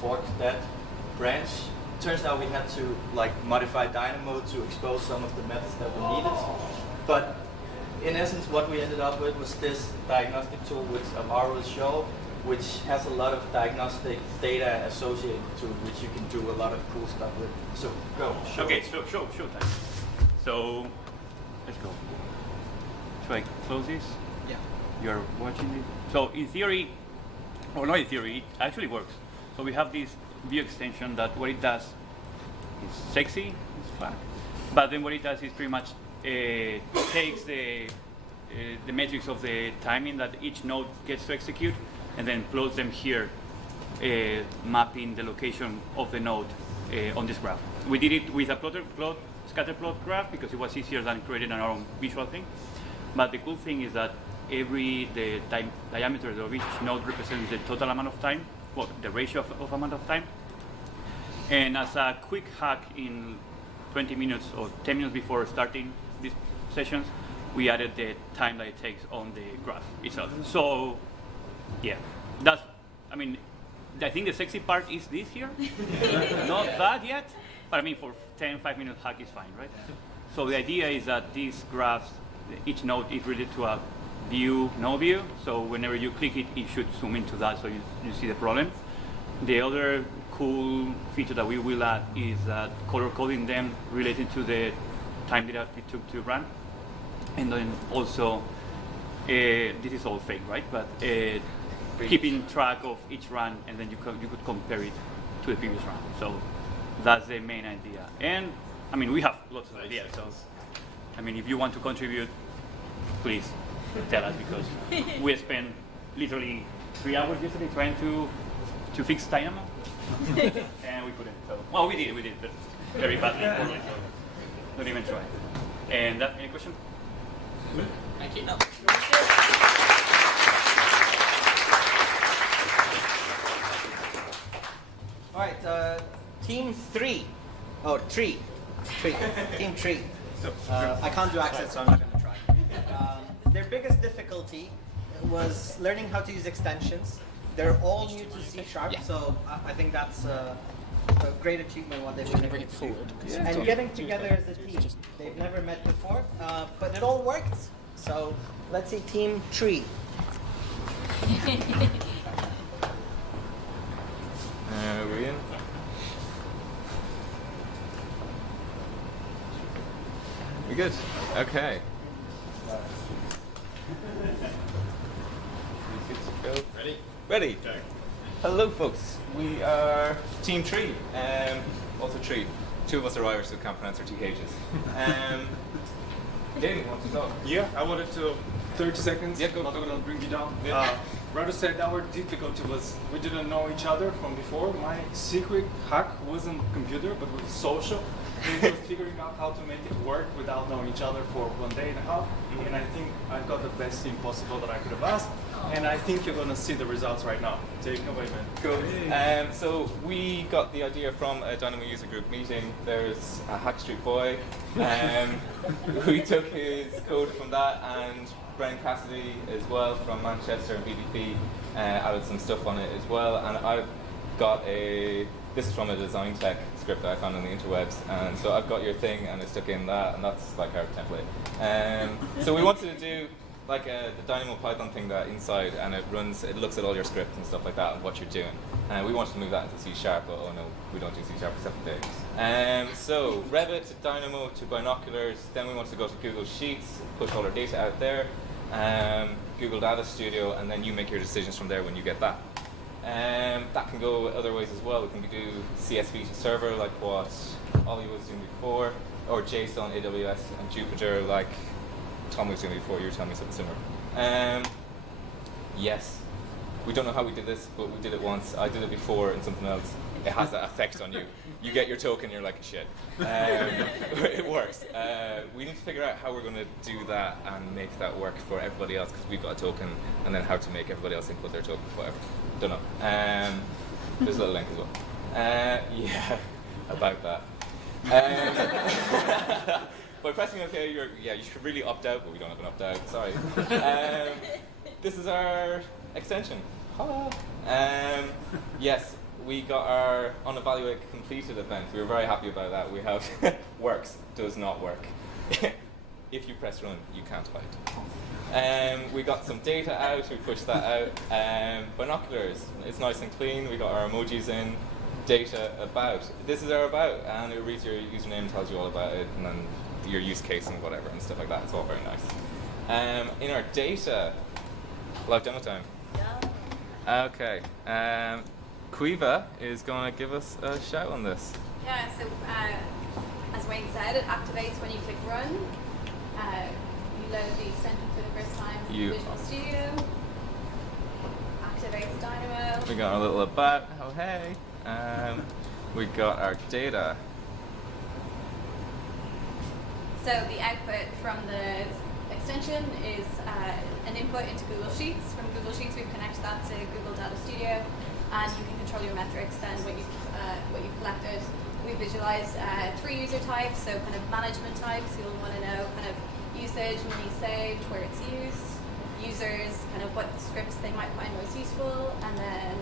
forked that branch. Turns out we had to like modify Dynamo to expose some of the methods that we needed. But in essence, what we ended up with was this diagnostic tool, which Alvaro will show, which has a lot of diagnostic data associated to it, which you can do a lot of cool stuff with. So go. Okay, show time. So let's go. Should I close this? Yeah. You're watching it. So in theory, or not in theory, it actually works. So we have this view extension that what it does is sexy, it's fun, but then what it does is pretty much takes the metrics of the timing that each node gets to execute, and then plots them here, mapping the location of the node on this graph. We did it with a scatter plot graph because it was easier than creating our own visual thing. But the cool thing is that the diameter of each node represents the total amount of time, well, the ratio of amount of time. And as a quick hack, in 20 minutes or 10 minutes before starting these sessions, we added the time that it takes on the graph itself. So yeah, that's, I mean, I think the sexy part is this here. Not that yet, but I mean for 5-minute hack is fine, right? So the idea is that these graphs, each node is related to a view, no view. So whenever you click it, it should zoom into that so you see the problem. The other cool feature that we will add is that color coding them related to the time that it took to run. And then also, this is all fake, right? But keeping track of each run, and then you could compare it to the previous run. So that's the main idea. And I mean, we have lots of ideas. So I mean, if you want to contribute, please tell us, because we spent literally 3 hours yesterday trying to fix Dynamo, and we couldn't. So well, we did, but very badly. Probably, so don't even try. And that, any question? Thank you. All right, team 3. Oh, 3. Team 3. I can't do accent, so I'm not going to try. Their biggest difficulty was learning how to use extensions. They're all new to C#, so I think that's a great achievement what they've been able to do. And getting together as a team. They've never met before, but it all worked. So let's see team 3. We're in. We good? Okay. Ready? Ready. Okay. Hello, folks. We are Team 3. Also 3. 2 of us are Irish, so can't pronounce our THs. Damien, want to talk? Yeah, I wanted to 30 seconds. Yeah, go. Not gonna bring you down. Yeah. Radu said our difficulty was we didn't know each other from before. My secret hack wasn't computer, but was social. It was figuring out how to make it work without knowing each other for 1 day and a half. And I think I got the best team possible that I could have asked. And I think you're gonna see the results right now. Take it away, man. Cool. So we got the idea from a Dynamo user group meeting. There's a Hack Street boy. We took his code from that, and Brian Cassidy as well from Manchester and BDP added some stuff on it as well. And I've got this is from a design tech script that I found on the interwebs, and so I've got your thing and I stuck in that, and that's like our template. So we wanted to do like the Dynamo Python thing that inside, and it looks at all your scripts and stuff like that and what you're doing. And we wanted to move that into C#, but oh no, we don't do C# except for this. So Revit to Dynamo to binoculars, then we wanted to go to Google Sheets, push all our data out there, Google Data Studio, and then you make your decisions from there when you get that. That can go other ways as well. We can do CSV to server, like what Ollie was doing before, or JSON, AWS, and Jupyter, like Tom was doing before. You were telling me something similar. Yes, we don't know how we did this, but we did it once. I did it before in something else. It has that effect on you. You get your token, you're like a shit. It works. We need to figure out how we're going to do that and make that work for everybody else, because we've got a token, and then how to make everybody else input their token, whatever. Don't know. There's a little link as well. Yeah, about that. By pressing OK, you should really opt out, but we don't have an opt out. Sorry. This is our extension. Hello. Yes, we got our unevaluate completed event. We were very happy about that. We have works, does not work. If you press run, you can't hide. We got some data out, we pushed that out. Binoculars, it's nice and clean. We got our emojis in. Data about. This is our about, and it reads your username, tells you all about it, and then your use case and whatever and stuff like that. It's all very nice. In our data, live demo time. Yeah. Okay. Quiva is going to give us a shout on this. Yeah, so as Wayne said, it activates when you click run. You load the extension for the first time in Visual Studio. Activates Dynamo. We got our little about. Oh, hey. We got our data. So the output from the extension is an input into Google Sheets. From Google Sheets, we've connected that to Google Data Studio, and you can control your metrics then what you've collected. We visualize 3 user types, so kind of management types. You'll want to know kind of usage, money saved, where it's used, users, kind of what scripts they might find most useful, and then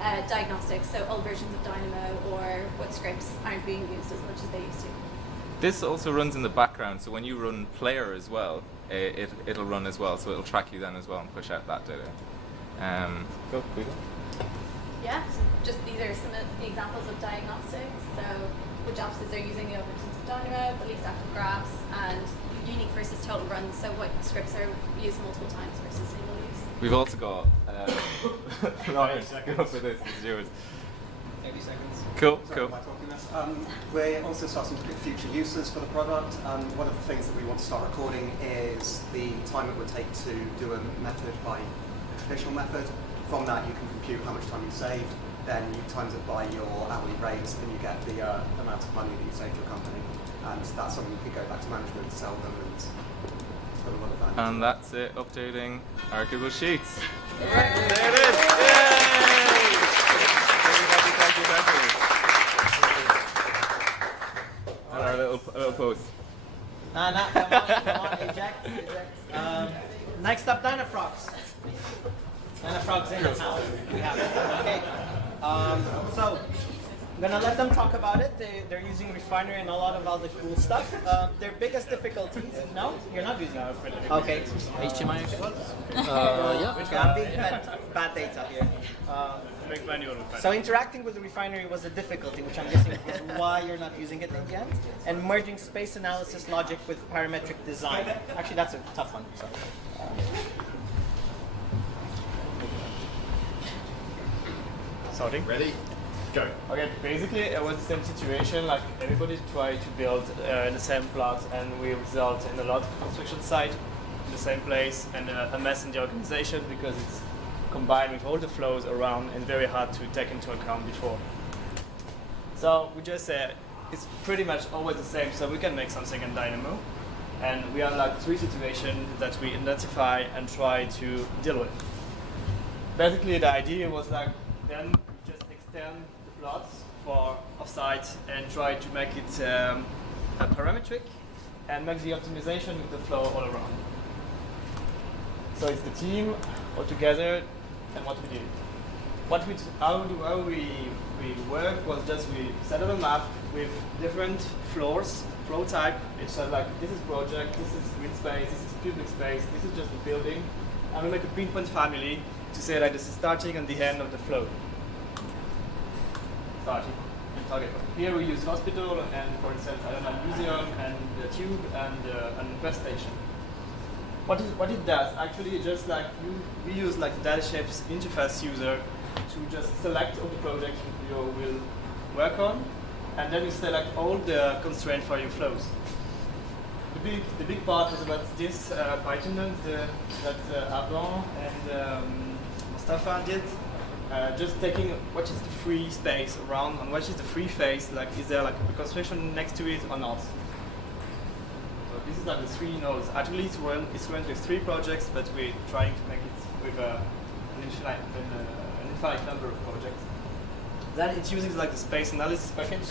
diagnostics, so old versions of Dynamo or what scripts aren't being used as much as they used to. This also runs in the background, so when you run player as well, it'll run as well, so it'll track you then as well and push out that data. Go. Yeah, so just these are some of the examples of diagnostics. So which offices are using the old versions of Dynamo, the least active graphs, and unique versus total runs, so what scripts are used multiple times versus single use. We've also got Ryan, go for this, it's yours. 30 seconds. Cool, Sorry, cool. am I talking this? We're also starting to pick future uses for the product. One of the things that we want to start recording is the time it would take to do a method by a traditional method. From that you can compute how much time you saved, then you times it by your hourly rates and you get the amount of money that you saved your company. And that's something you can go back to management, sell them, and it's got a lot of value. And that's it, updating our Google Sheets. Yay! There it is! Yay! Thank you. And our little post. Come on, eject. Next up, Dynafrogs. Dynafrogs in the house. We have it. Okay. So, I'm gonna let them talk about it. They're using Refinery and a lot of other cool stuff. Their biggest difficulties. No, you're not using it. Okay. HTML. Yeah. I'm being fed bad data here. So interacting with the Refinery was a difficulty, which I'm guessing is why you're not using it in the end. And merging space analysis logic with parametric design. Actually, that's a tough one. So, Starting? Ready? Go. Okay, basically it was the same situation, like everybody tried to build the same plot and we result in a lot of construction site in the same place and a mess in the organization because it's combined with all the flows around and very hard to take into account before. So we just said it's pretty much always the same, so we can make something in Dynamo. And we have like 3 situations that we identify and try to deal with. Basically the idea was like then we just extend the plots for offsite and try to make it parametric and make the optimization with the flow all around. So it's the team all together and what we did. How we work was just we set up a map with different floors, flow type. It said like this is project, this is green space, this is public space, this is just the building. And we make a pinpoint family to say that this is starting and the end of the flow. Starting and target. Here we use hospital and for instance I don't know museum and the tube and the bus station. What it does actually just like we use like the data shapes interface user to just select all the projects you will work on, and then you select all the constraints for your flows. The big part is about this Python that Avant and Mustafa did. Just taking what is the free space around and what is the free face, like is there like a construction next to it or not? So this is like the 3 nodes. Actually it's run with 3 projects, but we're trying to make it with an infinite number of projects. Then it uses like the space analysis package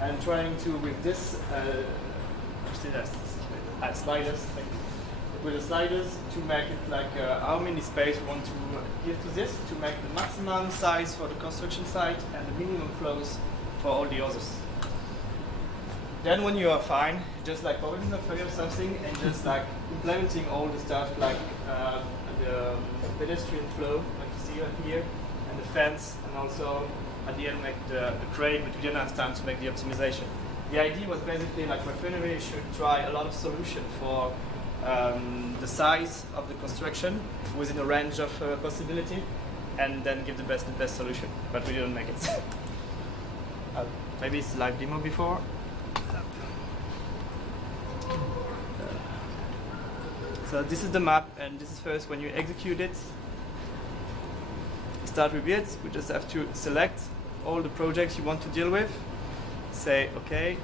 and trying to with this sliders, with the sliders to make it like how many space we want to give to this to make the maximum size for the construction site and the minimum flows for all the others. Then when you are fine, just like opening a file or something and just like implementing all the stuff like the pedestrian flow like you see here and the fence and also at the end make the crane, but we didn't have time to make the optimization. The idea was basically like Refinery should try a lot of solution for the size of the construction within a range of possibility and then give the best solution, but we didn't make it. Maybe it's live demo before. So this is the map and this is first when you execute it. Start with it, we just have to select all the projects you want to deal with, say okay,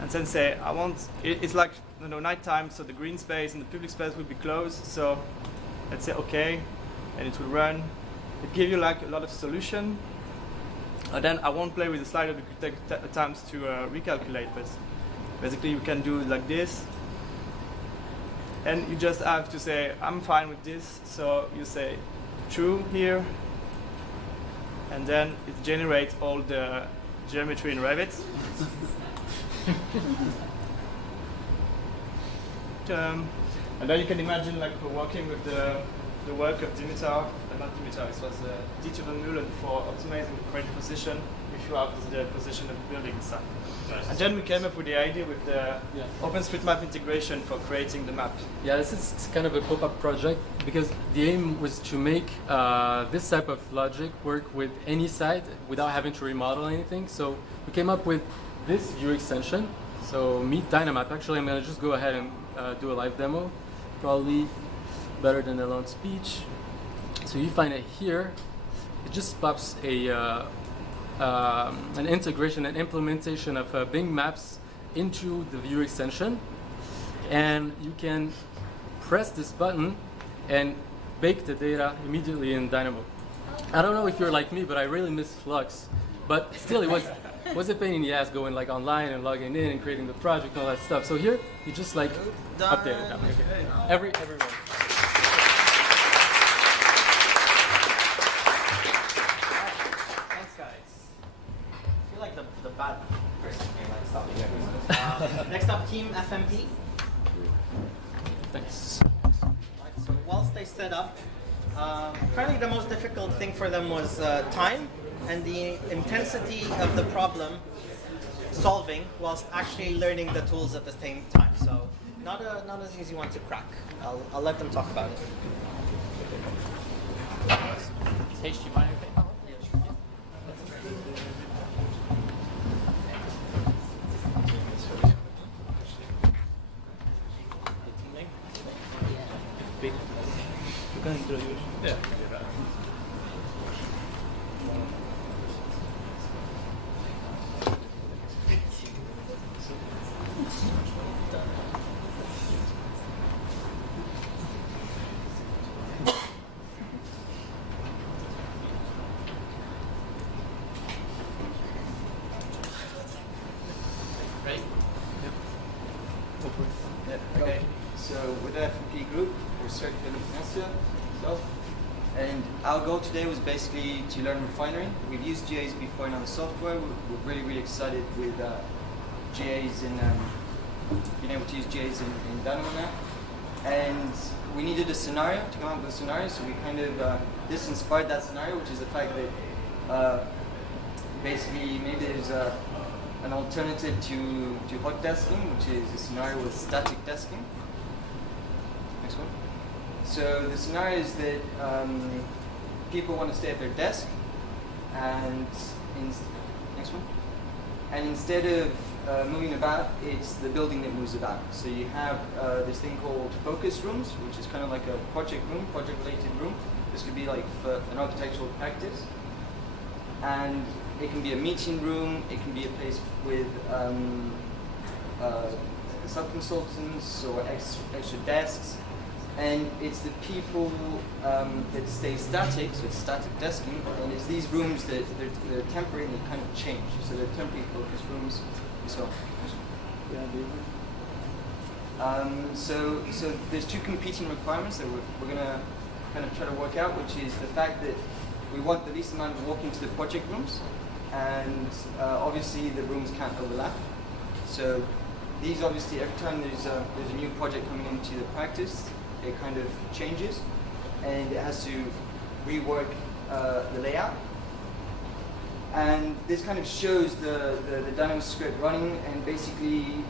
and then say I want, it's like nighttime, so the green space and the public space will be closed, so let's say okay, and it will run. It gives you like a lot of solution. Then I won't play with the slider because it takes times to recalculate, but basically you can do it like this. And you just have to say, I'm fine with this. So you say, through here, and then it generates all the geometry in Revit. And then you can imagine like we're working with the work of Dimitar, not Dimitar, it was Dieter van Mullen for optimizing the crane position if you have the position of the building inside. Nice. And then we came up with the idea with the OpenStreetMap integration for creating the map. Yeah, this is kind of a pop-up project because the aim was to make this type of logic work with any site without having to remodel anything. So we came up with this view extension. So meet Dynamap. Actually, I'm going to just go ahead and do a live demo. Probably better than a long speech. So you find it here. It just pops an integration and implementation of Bing Maps into the view extension, and you can press this button and bake the data immediately in Dynamo. I don't know if you're like me, but I really miss Flux. But still, it was a pain in the ass going like online and logging in and creating the project and all that stuff. So here, you just like update it. Everyone. Thanks, guys. I feel like the bad person here, like stopping. Next up, Team FMP. Thanks. Right, so whilst they set up, apparently the most difficult thing for them was time and the intensity of the problem solving whilst actually learning the tools at the same time. So not an easy one to crack. I'll let them talk about it. Sage, do you mind? Yeah. Okay, so with the FMP group, we're circular Ignacio, and our goal today was basically to learn refinery. We've used GAs before in other software. We're really excited with GAs in being able to use GAs in Dynamo now. And we needed a scenario to come up with a scenario, so we kind of, this inspired that scenario, which is the fact that basically maybe there's an alternative to hot desking, which is a scenario with static desking. Next one. So the scenario is that people want to stay at their desk, and next one. And instead of moving about, it's the building that moves about. So you have this thing called focus rooms, which is kind of like a project room, project-related room. This could be like for an architectural practice. And it can be a meeting room, it can be a place with sub-consultants or extra desks. And it's the people that stay static, so it's static desking, and it's these rooms that they're temporary and they kind of change. So they're temporary focus rooms and so on. So there's two competing requirements that we're going to kind of try to work out, which is the fact that we want the least amount of walking to the project rooms, and obviously the rooms can't overlap. So these obviously, every time there's a new project coming into the practice, it kind of changes, and it has to rework the layout. And this kind of shows the Dynamo script running, and basically,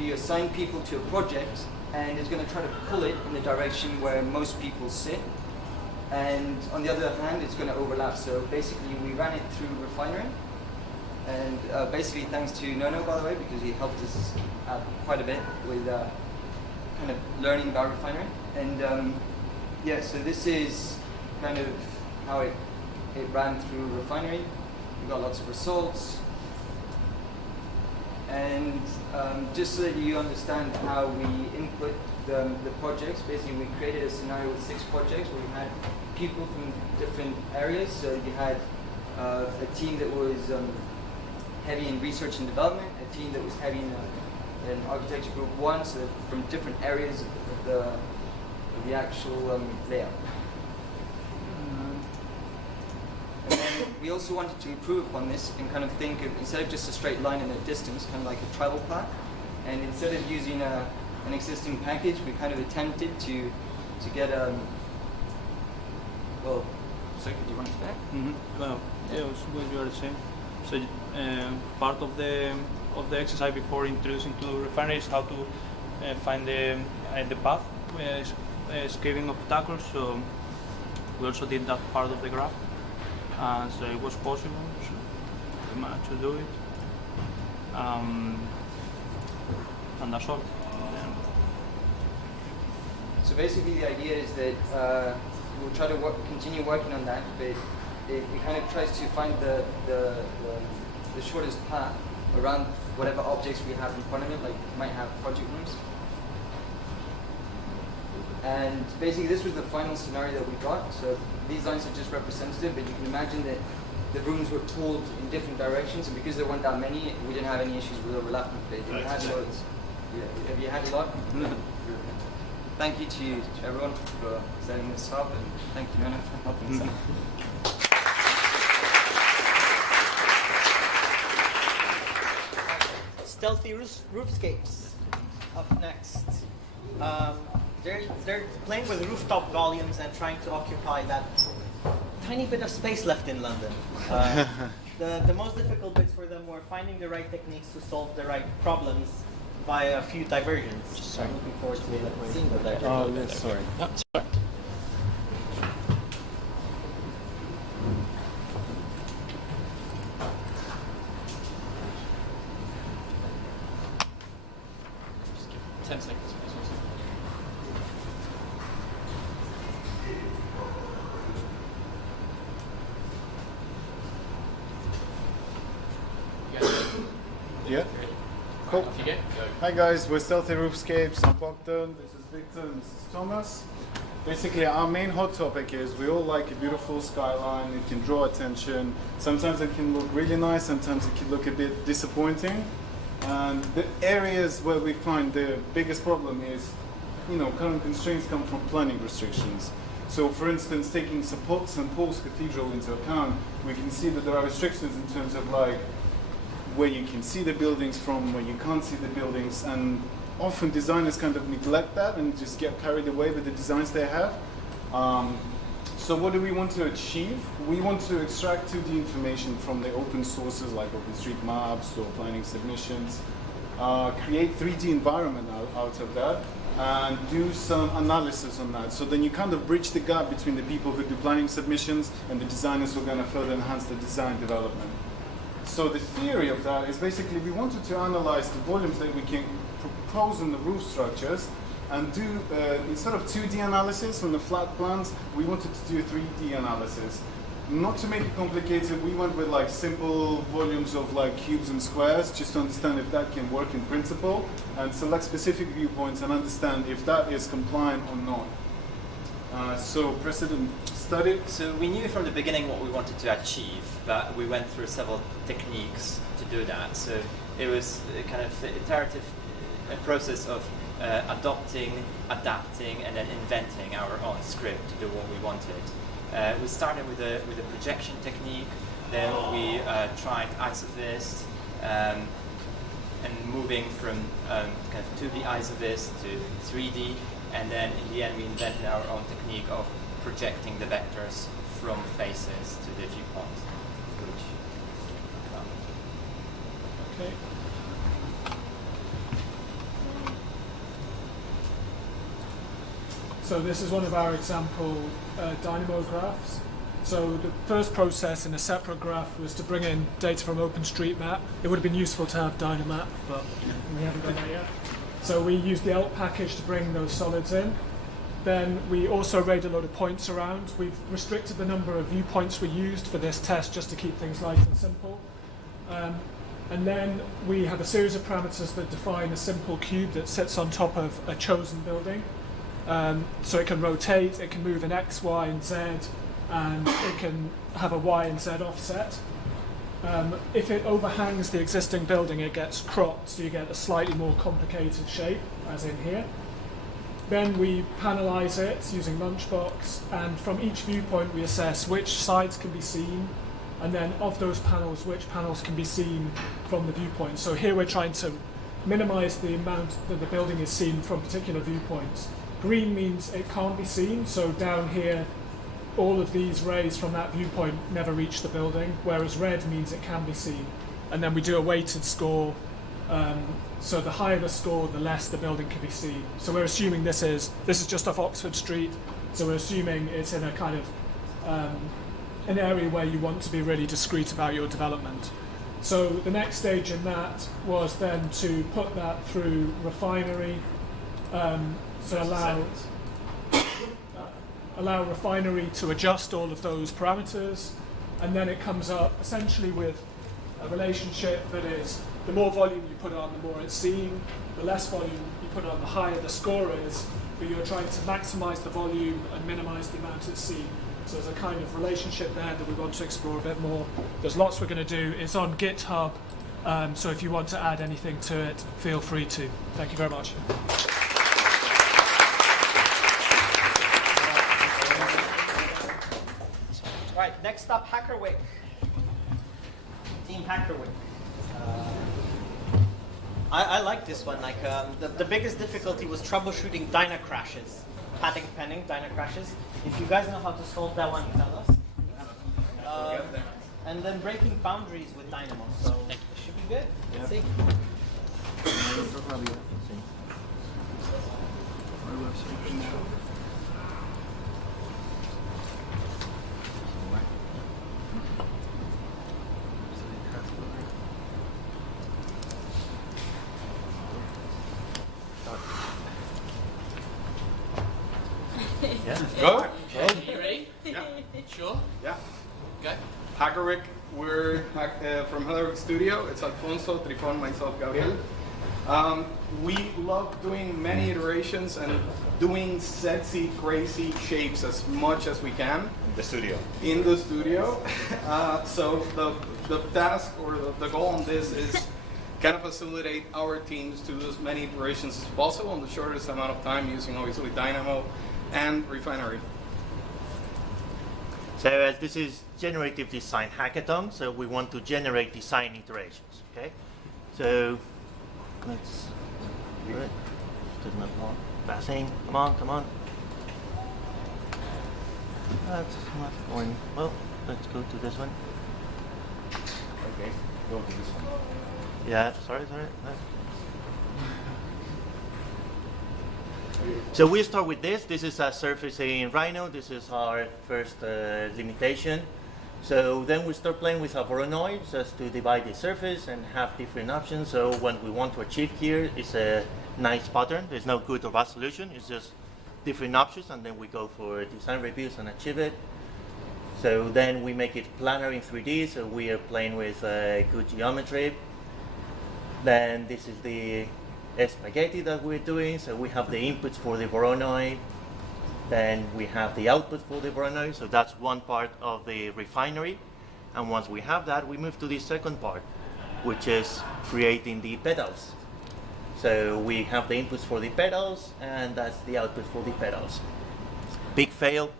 you assign people to a project, and it's going to try to pull it in the direction where most people sit. And on the other hand, it's going to overlap. So basically, we ran it through Refinery, and basically thanks to Nono, by the way, because he helped us out quite a bit with kind of learning about Refinery. And yeah, so this is kind of how it ran through Refinery. We got lots of results. And just so that you understand how we input the projects, basically we created a scenario with 6 projects where we had people from different areas. So you had a team that was heavy in research and development, a team that was heavy in architecture group 1, so from different areas of the actual layout. we also wanted to improve upon this and kind of think of, instead of just a straight line and a distance, kind of like a travel path. And instead of using an existing package, we kind of attempted to get well, Sophie, do you want to start? Well, yeah, it was what you were saying. So part of the exercise before introducing to refinery is how to find the path, scaling obstacles. So we also did that part of the graph, and so it was possible. So we managed to do it, and that's all. So basically, the idea is that we'll try to continue working on that, but it kind of tries to find the shortest path around whatever objects we have in front of it, like you might have project rooms. And basically, this was the final scenario that we got. So these lines are just representative, but you can imagine that the rooms were pulled in different directions, and because there weren't that many, we didn't have any issues with overlap. But we had loads. Yeah, have you had a lot? No. Thank you to everyone for setting this up, and thank you, Nona, for helping us out. Stealthy roofscapes up next. They're playing with rooftop volumes and trying to occupy that tiny bit of space left in London. The most difficult bits for them were finding the right techniques to solve the right problems by a few diversions. So I'm looking forward to seeing the diversions. Oh, yes, sorry. Oh, sorry. Just give 10 seconds. Yeah. Cool. Off you go. Hi guys, we're Stealthy Roofscapes. I'm Bogdan. This is Victor and this is Thomas. Basically, our main hot topic is we all like a beautiful skyline. It can draw attention. Sometimes it can look really nice. Sometimes it can look a bit disappointing. And the areas where we find the biggest problem is, current constraints come from planning restrictions. So, for instance, taking St. Paul's Cathedral into account, we can see that there are restrictions in terms of where you can see the buildings from, where you can't see the buildings, and often designers kind of neglect that and just get carried away with the designs they have. So what do we want to achieve? We want to extract 2D information from the open sources like OpenStreetMaps or planning submissions, create 3D environment out of that, and do some analysis on that. So then you kind of bridge the gap between the people who do planning submissions and the designers who are going to further enhance the design development. So the theory of that is basically we wanted to analyze the volumes that we can propose in the roof structures and do, instead of 2D analysis on the flat plans, we wanted to do a 3D analysis. Not to make it complicated, we went with simple volumes of cubes and squares just to understand if that can work in principle and select specific viewpoints and understand if that is compliant or not. So precedent study. So we knew from the beginning what we wanted to achieve, but we went through several techniques to do that. So it was a kind of iterative process of adopting, adapting, and then inventing our own script to do what we wanted. We started with a projection technique, then we tried ISOVist, and moving from kind of 2D ISOVist to 3D, and then in the end we invented our own technique of projecting the vectors from faces to the viewpoint. Okay. So this is one of our example Dynamo graphs. So the first process in a separate graph was to bring in data from OpenStreetMap. It would have been useful to have Dynamap, but we haven't done that yet. So we used the ELK package to bring those solids in. Then we also arrayed a load of points around. We've restricted the number of viewpoints we used for this test just to keep things light and simple. And then we have a series of parameters that define a simple cube that sits on top of a chosen building. So it can rotate, it can move in X, Y, and Z, and it can have a Y and Z offset. If it overhangs the existing building, it gets cropped, so you get a slightly more complicated shape, as in here. Then we panelize it using Lunchbox, and from each viewpoint we assess which sides can be seen, and then of those panels, which panels can be seen from the viewpoint. So here we're trying to minimize the amount that the building is seen from particular viewpoints. Green means it can't be seen, so down here all of these rays from that viewpoint never reach the building, whereas red means it can be seen. And then we do a weighted score, so the higher the score, the less the building can be seen. So we're assuming this is just off Oxford Street, so we're assuming it's in a kind of an area where you want to be really discreet about your development. So the next stage in that was then to put that through Refinery, so allow Refinery to adjust all of those parameters, and then it comes up essentially with a relationship that is the more volume you put on, the more it's seen, the less volume you put on, the higher the score is, but you're trying to maximize the volume and minimize the amount it's seen. So there's a kind of relationship there that we want to explore a bit more. There's lots we're going to do. It's on GitHub, so if you want to add anything to it, feel free to. Thank you very much. Right, next up, HackerWick. Team HackerWick. I like this one. Like the biggest difficulty was troubleshooting Dyna crashes, penning Dyna crashes. If you guys know how to solve that one, tell us. And then breaking boundaries with Dynamo. So it should be good. Let's see. Yeah. Go? Okay, you ready? Yeah. Sure? Yeah. Okay. HackerWick, we're from HackerWick Studio. It's Alfonso, Trifon, myself, Gabriel. We love doing many iterations and doing sexy, crazy shapes as much as we can. In the studio. In the studio. So the task or the goal on this is kind of facilitate our teams to do as many iterations as possible in the shortest amount of time using obviously Dynamo and Refinery. So as this is generative design hackathon, so we want to generate design iterations, okay? So let's do it. There's not more passing. Come on. That's not going well. Let's go to this one. Okay, go to this one. Yeah, sorry. No. So we start with this. This is a surface in Rhino. This is our first limitation. So then we start playing with a Voronoi just to divide the surface and have different options. So what we want to achieve here is a nice pattern. There's no good or bad solution. It's just different options, and then we go for design reviews and achieve it. So then we make it planar in 3D. So we are playing with good geometry. Then this is the spaghetti that we're doing. So we have the inputs for the Voronoi. Then we have the output for the Voronoi. So that's one part of the refinery. And once we have that, we move to the second part, which is creating the pedals. So we have the inputs for the pedals, and that's the output for the pedals. Big fail.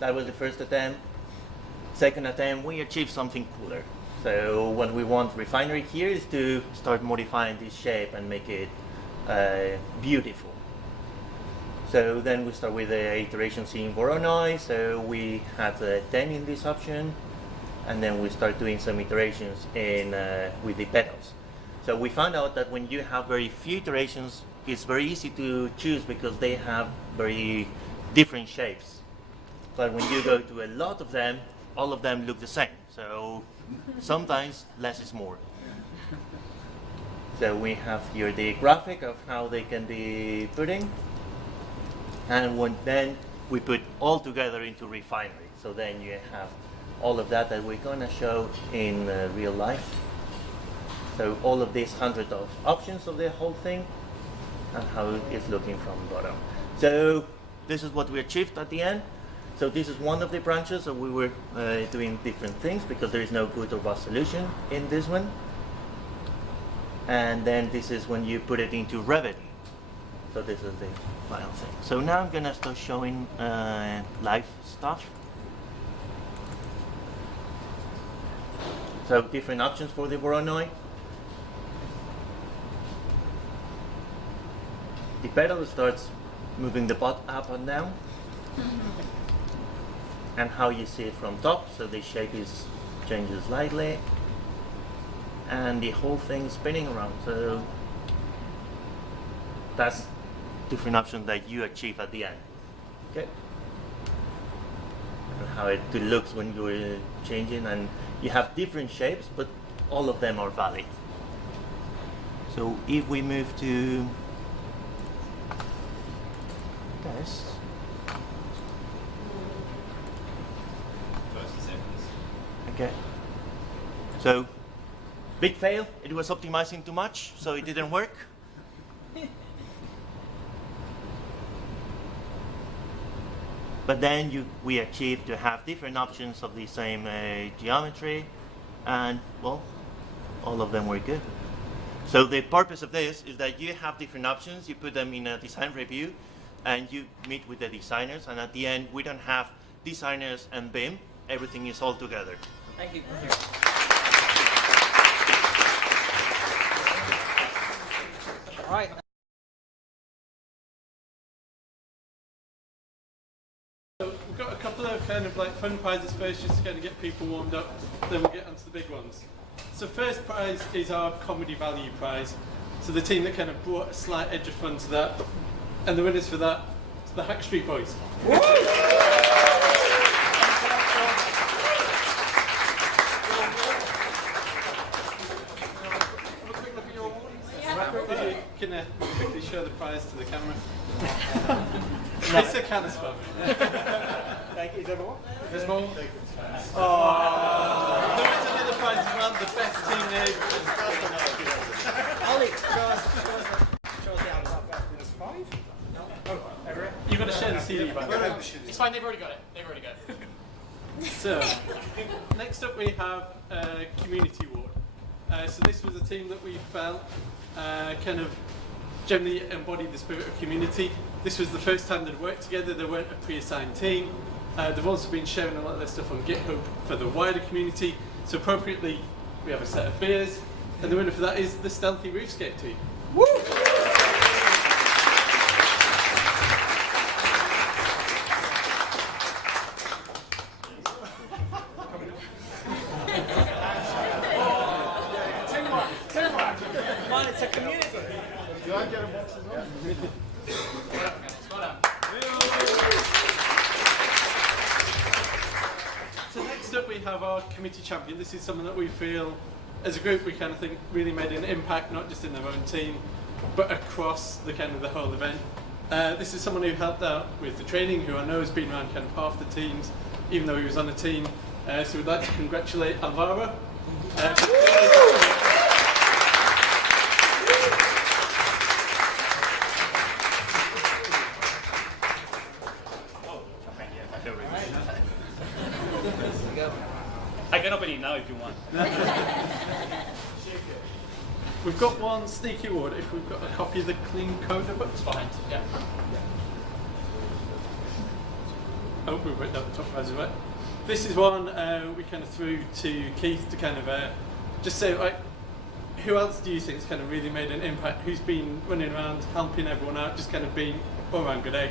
That was the first attempt. Second attempt, we achieved something cooler. So what we want refinery here is to start modifying this shape and make it beautiful. So then we start with the iterations in Voronoi. So we had 10 in this option, and then we start doing some iterations in with the pedals. So we found out that when you have very few iterations, it's very easy to choose because they have very different shapes. But when you go to a lot of them, all of them look the same. So sometimes less is more. So we have here the graphic of how they can be putting. And then we put all together into refinery. So then you have all of that we're going to show in real life. So all of these hundreds of options of the whole thing and how it's looking from bottom. So this is what we achieved at the end. So this is one of the branches. So we were doing different things because there is no good or bad solution in this one. And then this is when you put it into Revit. So this is the final thing. So now I'm going to start showing live stuff. So different options for the Voronoi. The pedal starts moving the butt up and down. And how you see it from top, so the shape is changes slightly. And the whole thing spinning around. So that's different options that you achieve at the end. Okay. And how it looks when you're changing, and you have different shapes, but all of them are valid. So if we move to this. Okay. So big fail. It was optimizing too much, so it didn't work. But then we achieved to have different options of the same geometry, and well, all of them were good. So the purpose of this is that you have different options, you put them in a design review, and you meet with the designers, and at the end we don't have designers and BIM, everything is all together. Thank you. All right. So we've got a couple of kind of like fun prizes first, just to kind of get people warmed up, then we'll get onto the big ones. So first prize is our comedy value prize. So the team that kind of brought a slight edge of fun to that, and the winners for that is the Hack Street Boys. If you can quickly show the prize to the camera. It's a can of spam. Thank you. Is there more? There's more. Oh. There is another prize as well, the best team name. Ollie, show us the outside. There's 5? No. Oh, everyone? You've got to share the CD. By the way. It's fine, they've already got it. They've already got it. So, next up we have a community award. So this was a team that we felt kind of generally embodied the spirit of community. This was the first time they'd worked together, they weren't a pre-assigned team. They've also been sharing a lot of their stuff on GitHub for the wider community. So appropriately, we have a set of beers, and the winner for that is the Stealthy Roofscape team. Woo! Come on, it's a community. Do I get a box as well? So next up we have our committee champion. This is someone that we feel, as a group, we kind of think really made an impact, not just in their own team, but across the kind of the whole event. This is someone who helped out with the training, who I know has been around kind of half the teams, even though he was on a team. So we'd like to congratulate Alvaro. I can open it now if you want. We've got one sneaky award if we've got a copy of the clean coder book. It's fine. Yeah. Oh, we've written down the top prize as well. This is one we kind of threw to Keith to kind of just say, right, who else do you think's kind of really made an impact? Who's been running around helping everyone out, just kind of being all around good egg?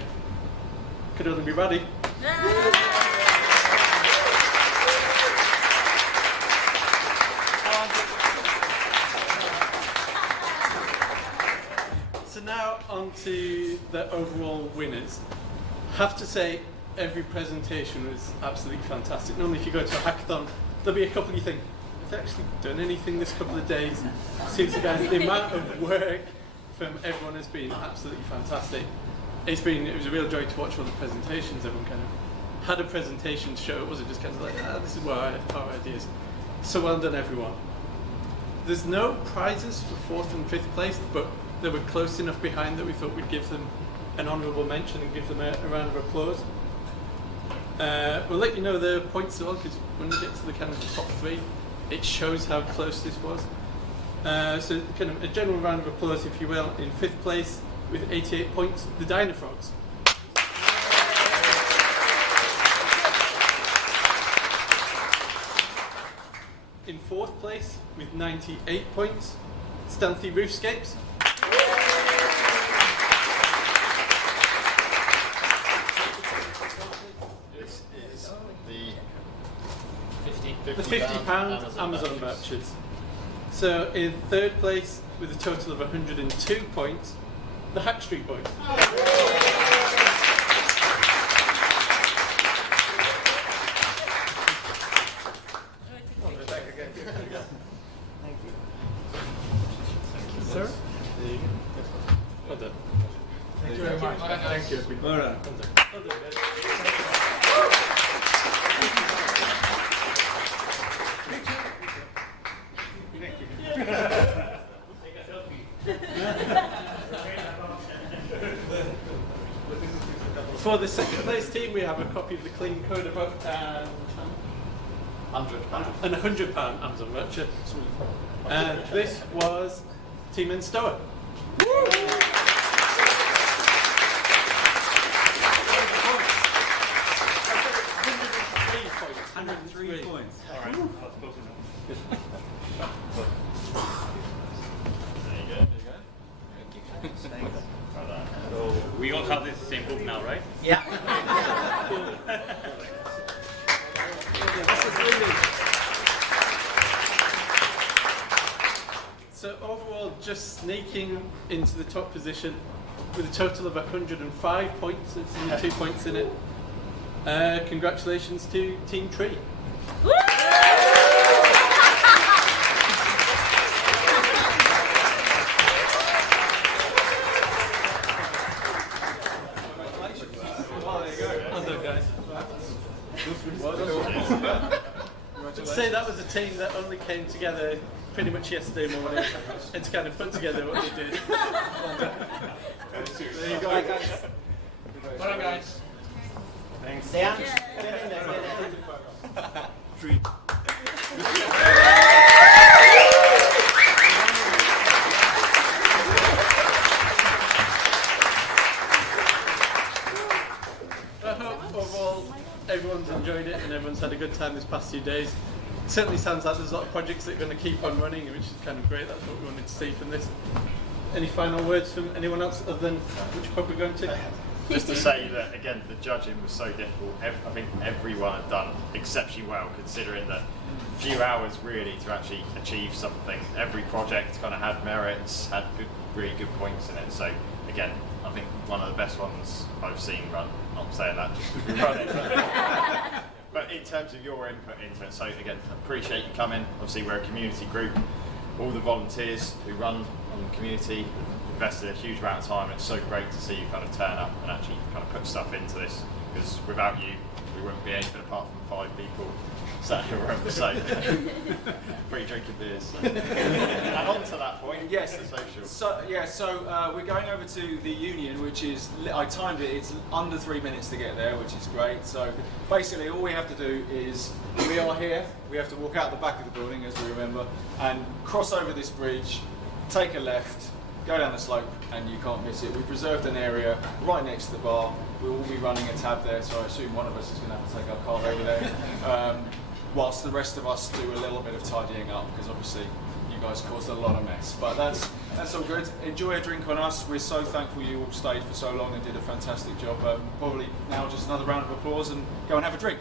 Could only be Raddy. So now on to the overall winners. Have to say, every presentation was absolutely fantastic. Normally if you go to a hackathon, there'll be a couple you think, have they actually done anything this couple of days? Seems like the amount of work from everyone has been absolutely fantastic. It was a real joy to watch all the presentations. Everyone kind of had a presentation to show. It wasn't just kind of like, this is what our ideas. So well done, everyone. There's no prizes for 4th and 5th place, but they were close enough behind that we thought we'd give them an honourable mention and give them a round of applause. We'll let you know the points as well, because when we get to the kind of the top 3, it shows how close this was. So kind of a general round of applause, if you will. In 5th place with 88 points, the Dynafrogs. in 4th place with 98 points, Stealthy Roofscapes. This is the The £50 Amazon vouchers. So in 3rd place with a total of 102 points, the Hack Street Boys. Thank you. Sir? Well done. Thank you very much. Thank you. All right. For the 2nd place team, we have a copy of the Clean Code book and £100. and £100 Amazon voucher. And this was Team in Stoa. 103 points. All right, that's close enough. There you go. So we all have the same book now, right? Yeah. So overall, just sneaking into the top position with a total of 105 points. It's only 2 points in it. Congratulations to Team Tree. I'd say that was a team that only came together pretty much yesterday morning and to kind of put together what they did. There you go. Bye, guys. Well done, guys. Thanks. Dan? Get in there, get in. Treat. I hope overall everyone's enjoyed it and everyone's had a good time this past few days. It certainly sounds like there's a lot of projects that are going to keep on running, which is kind of great. That's what we wanted to see from this. Any final words from anyone else other than which pub we're going to? Just to say that, again, the judging was so difficult. I think everyone had done exceptionally well, considering that few hours really to actually achieve something. Every project kind of had merits, had really good points in it. So again, I think one of the best ones I've seen run. Not saying that just because we run it, but in terms of your input into it. So again, appreciate you coming. Obviously, we're a community group. All the volunteers who run on the community invested a huge amount of time. It's so great to see you kind of turn up and actually kind of put stuff into this, because without you, we wouldn't be anything apart from 5 people sat in a room. So, free drinking beers. And on to that point, yes. the social. So we're going over to the Union, which is, I timed it, it's under 3 minutes to get there, which is great. So basically all we have to do is, we are here, we have to walk out the back of the building, as we remember, and cross over this bridge, take a left, go down the slope, and you can't miss it. We've reserved an area right next to the bar. We'll all be running a tab there, so I assume one of us is going to have to take our car over there. Whilst the rest of us do a little bit of tidying up, because obviously you guys caused a lot of mess. But that's all good. Enjoy a drink on us. We're so thankful you all stayed for so long and did a fantastic job. Probably now just another round of applause and go and have a drink.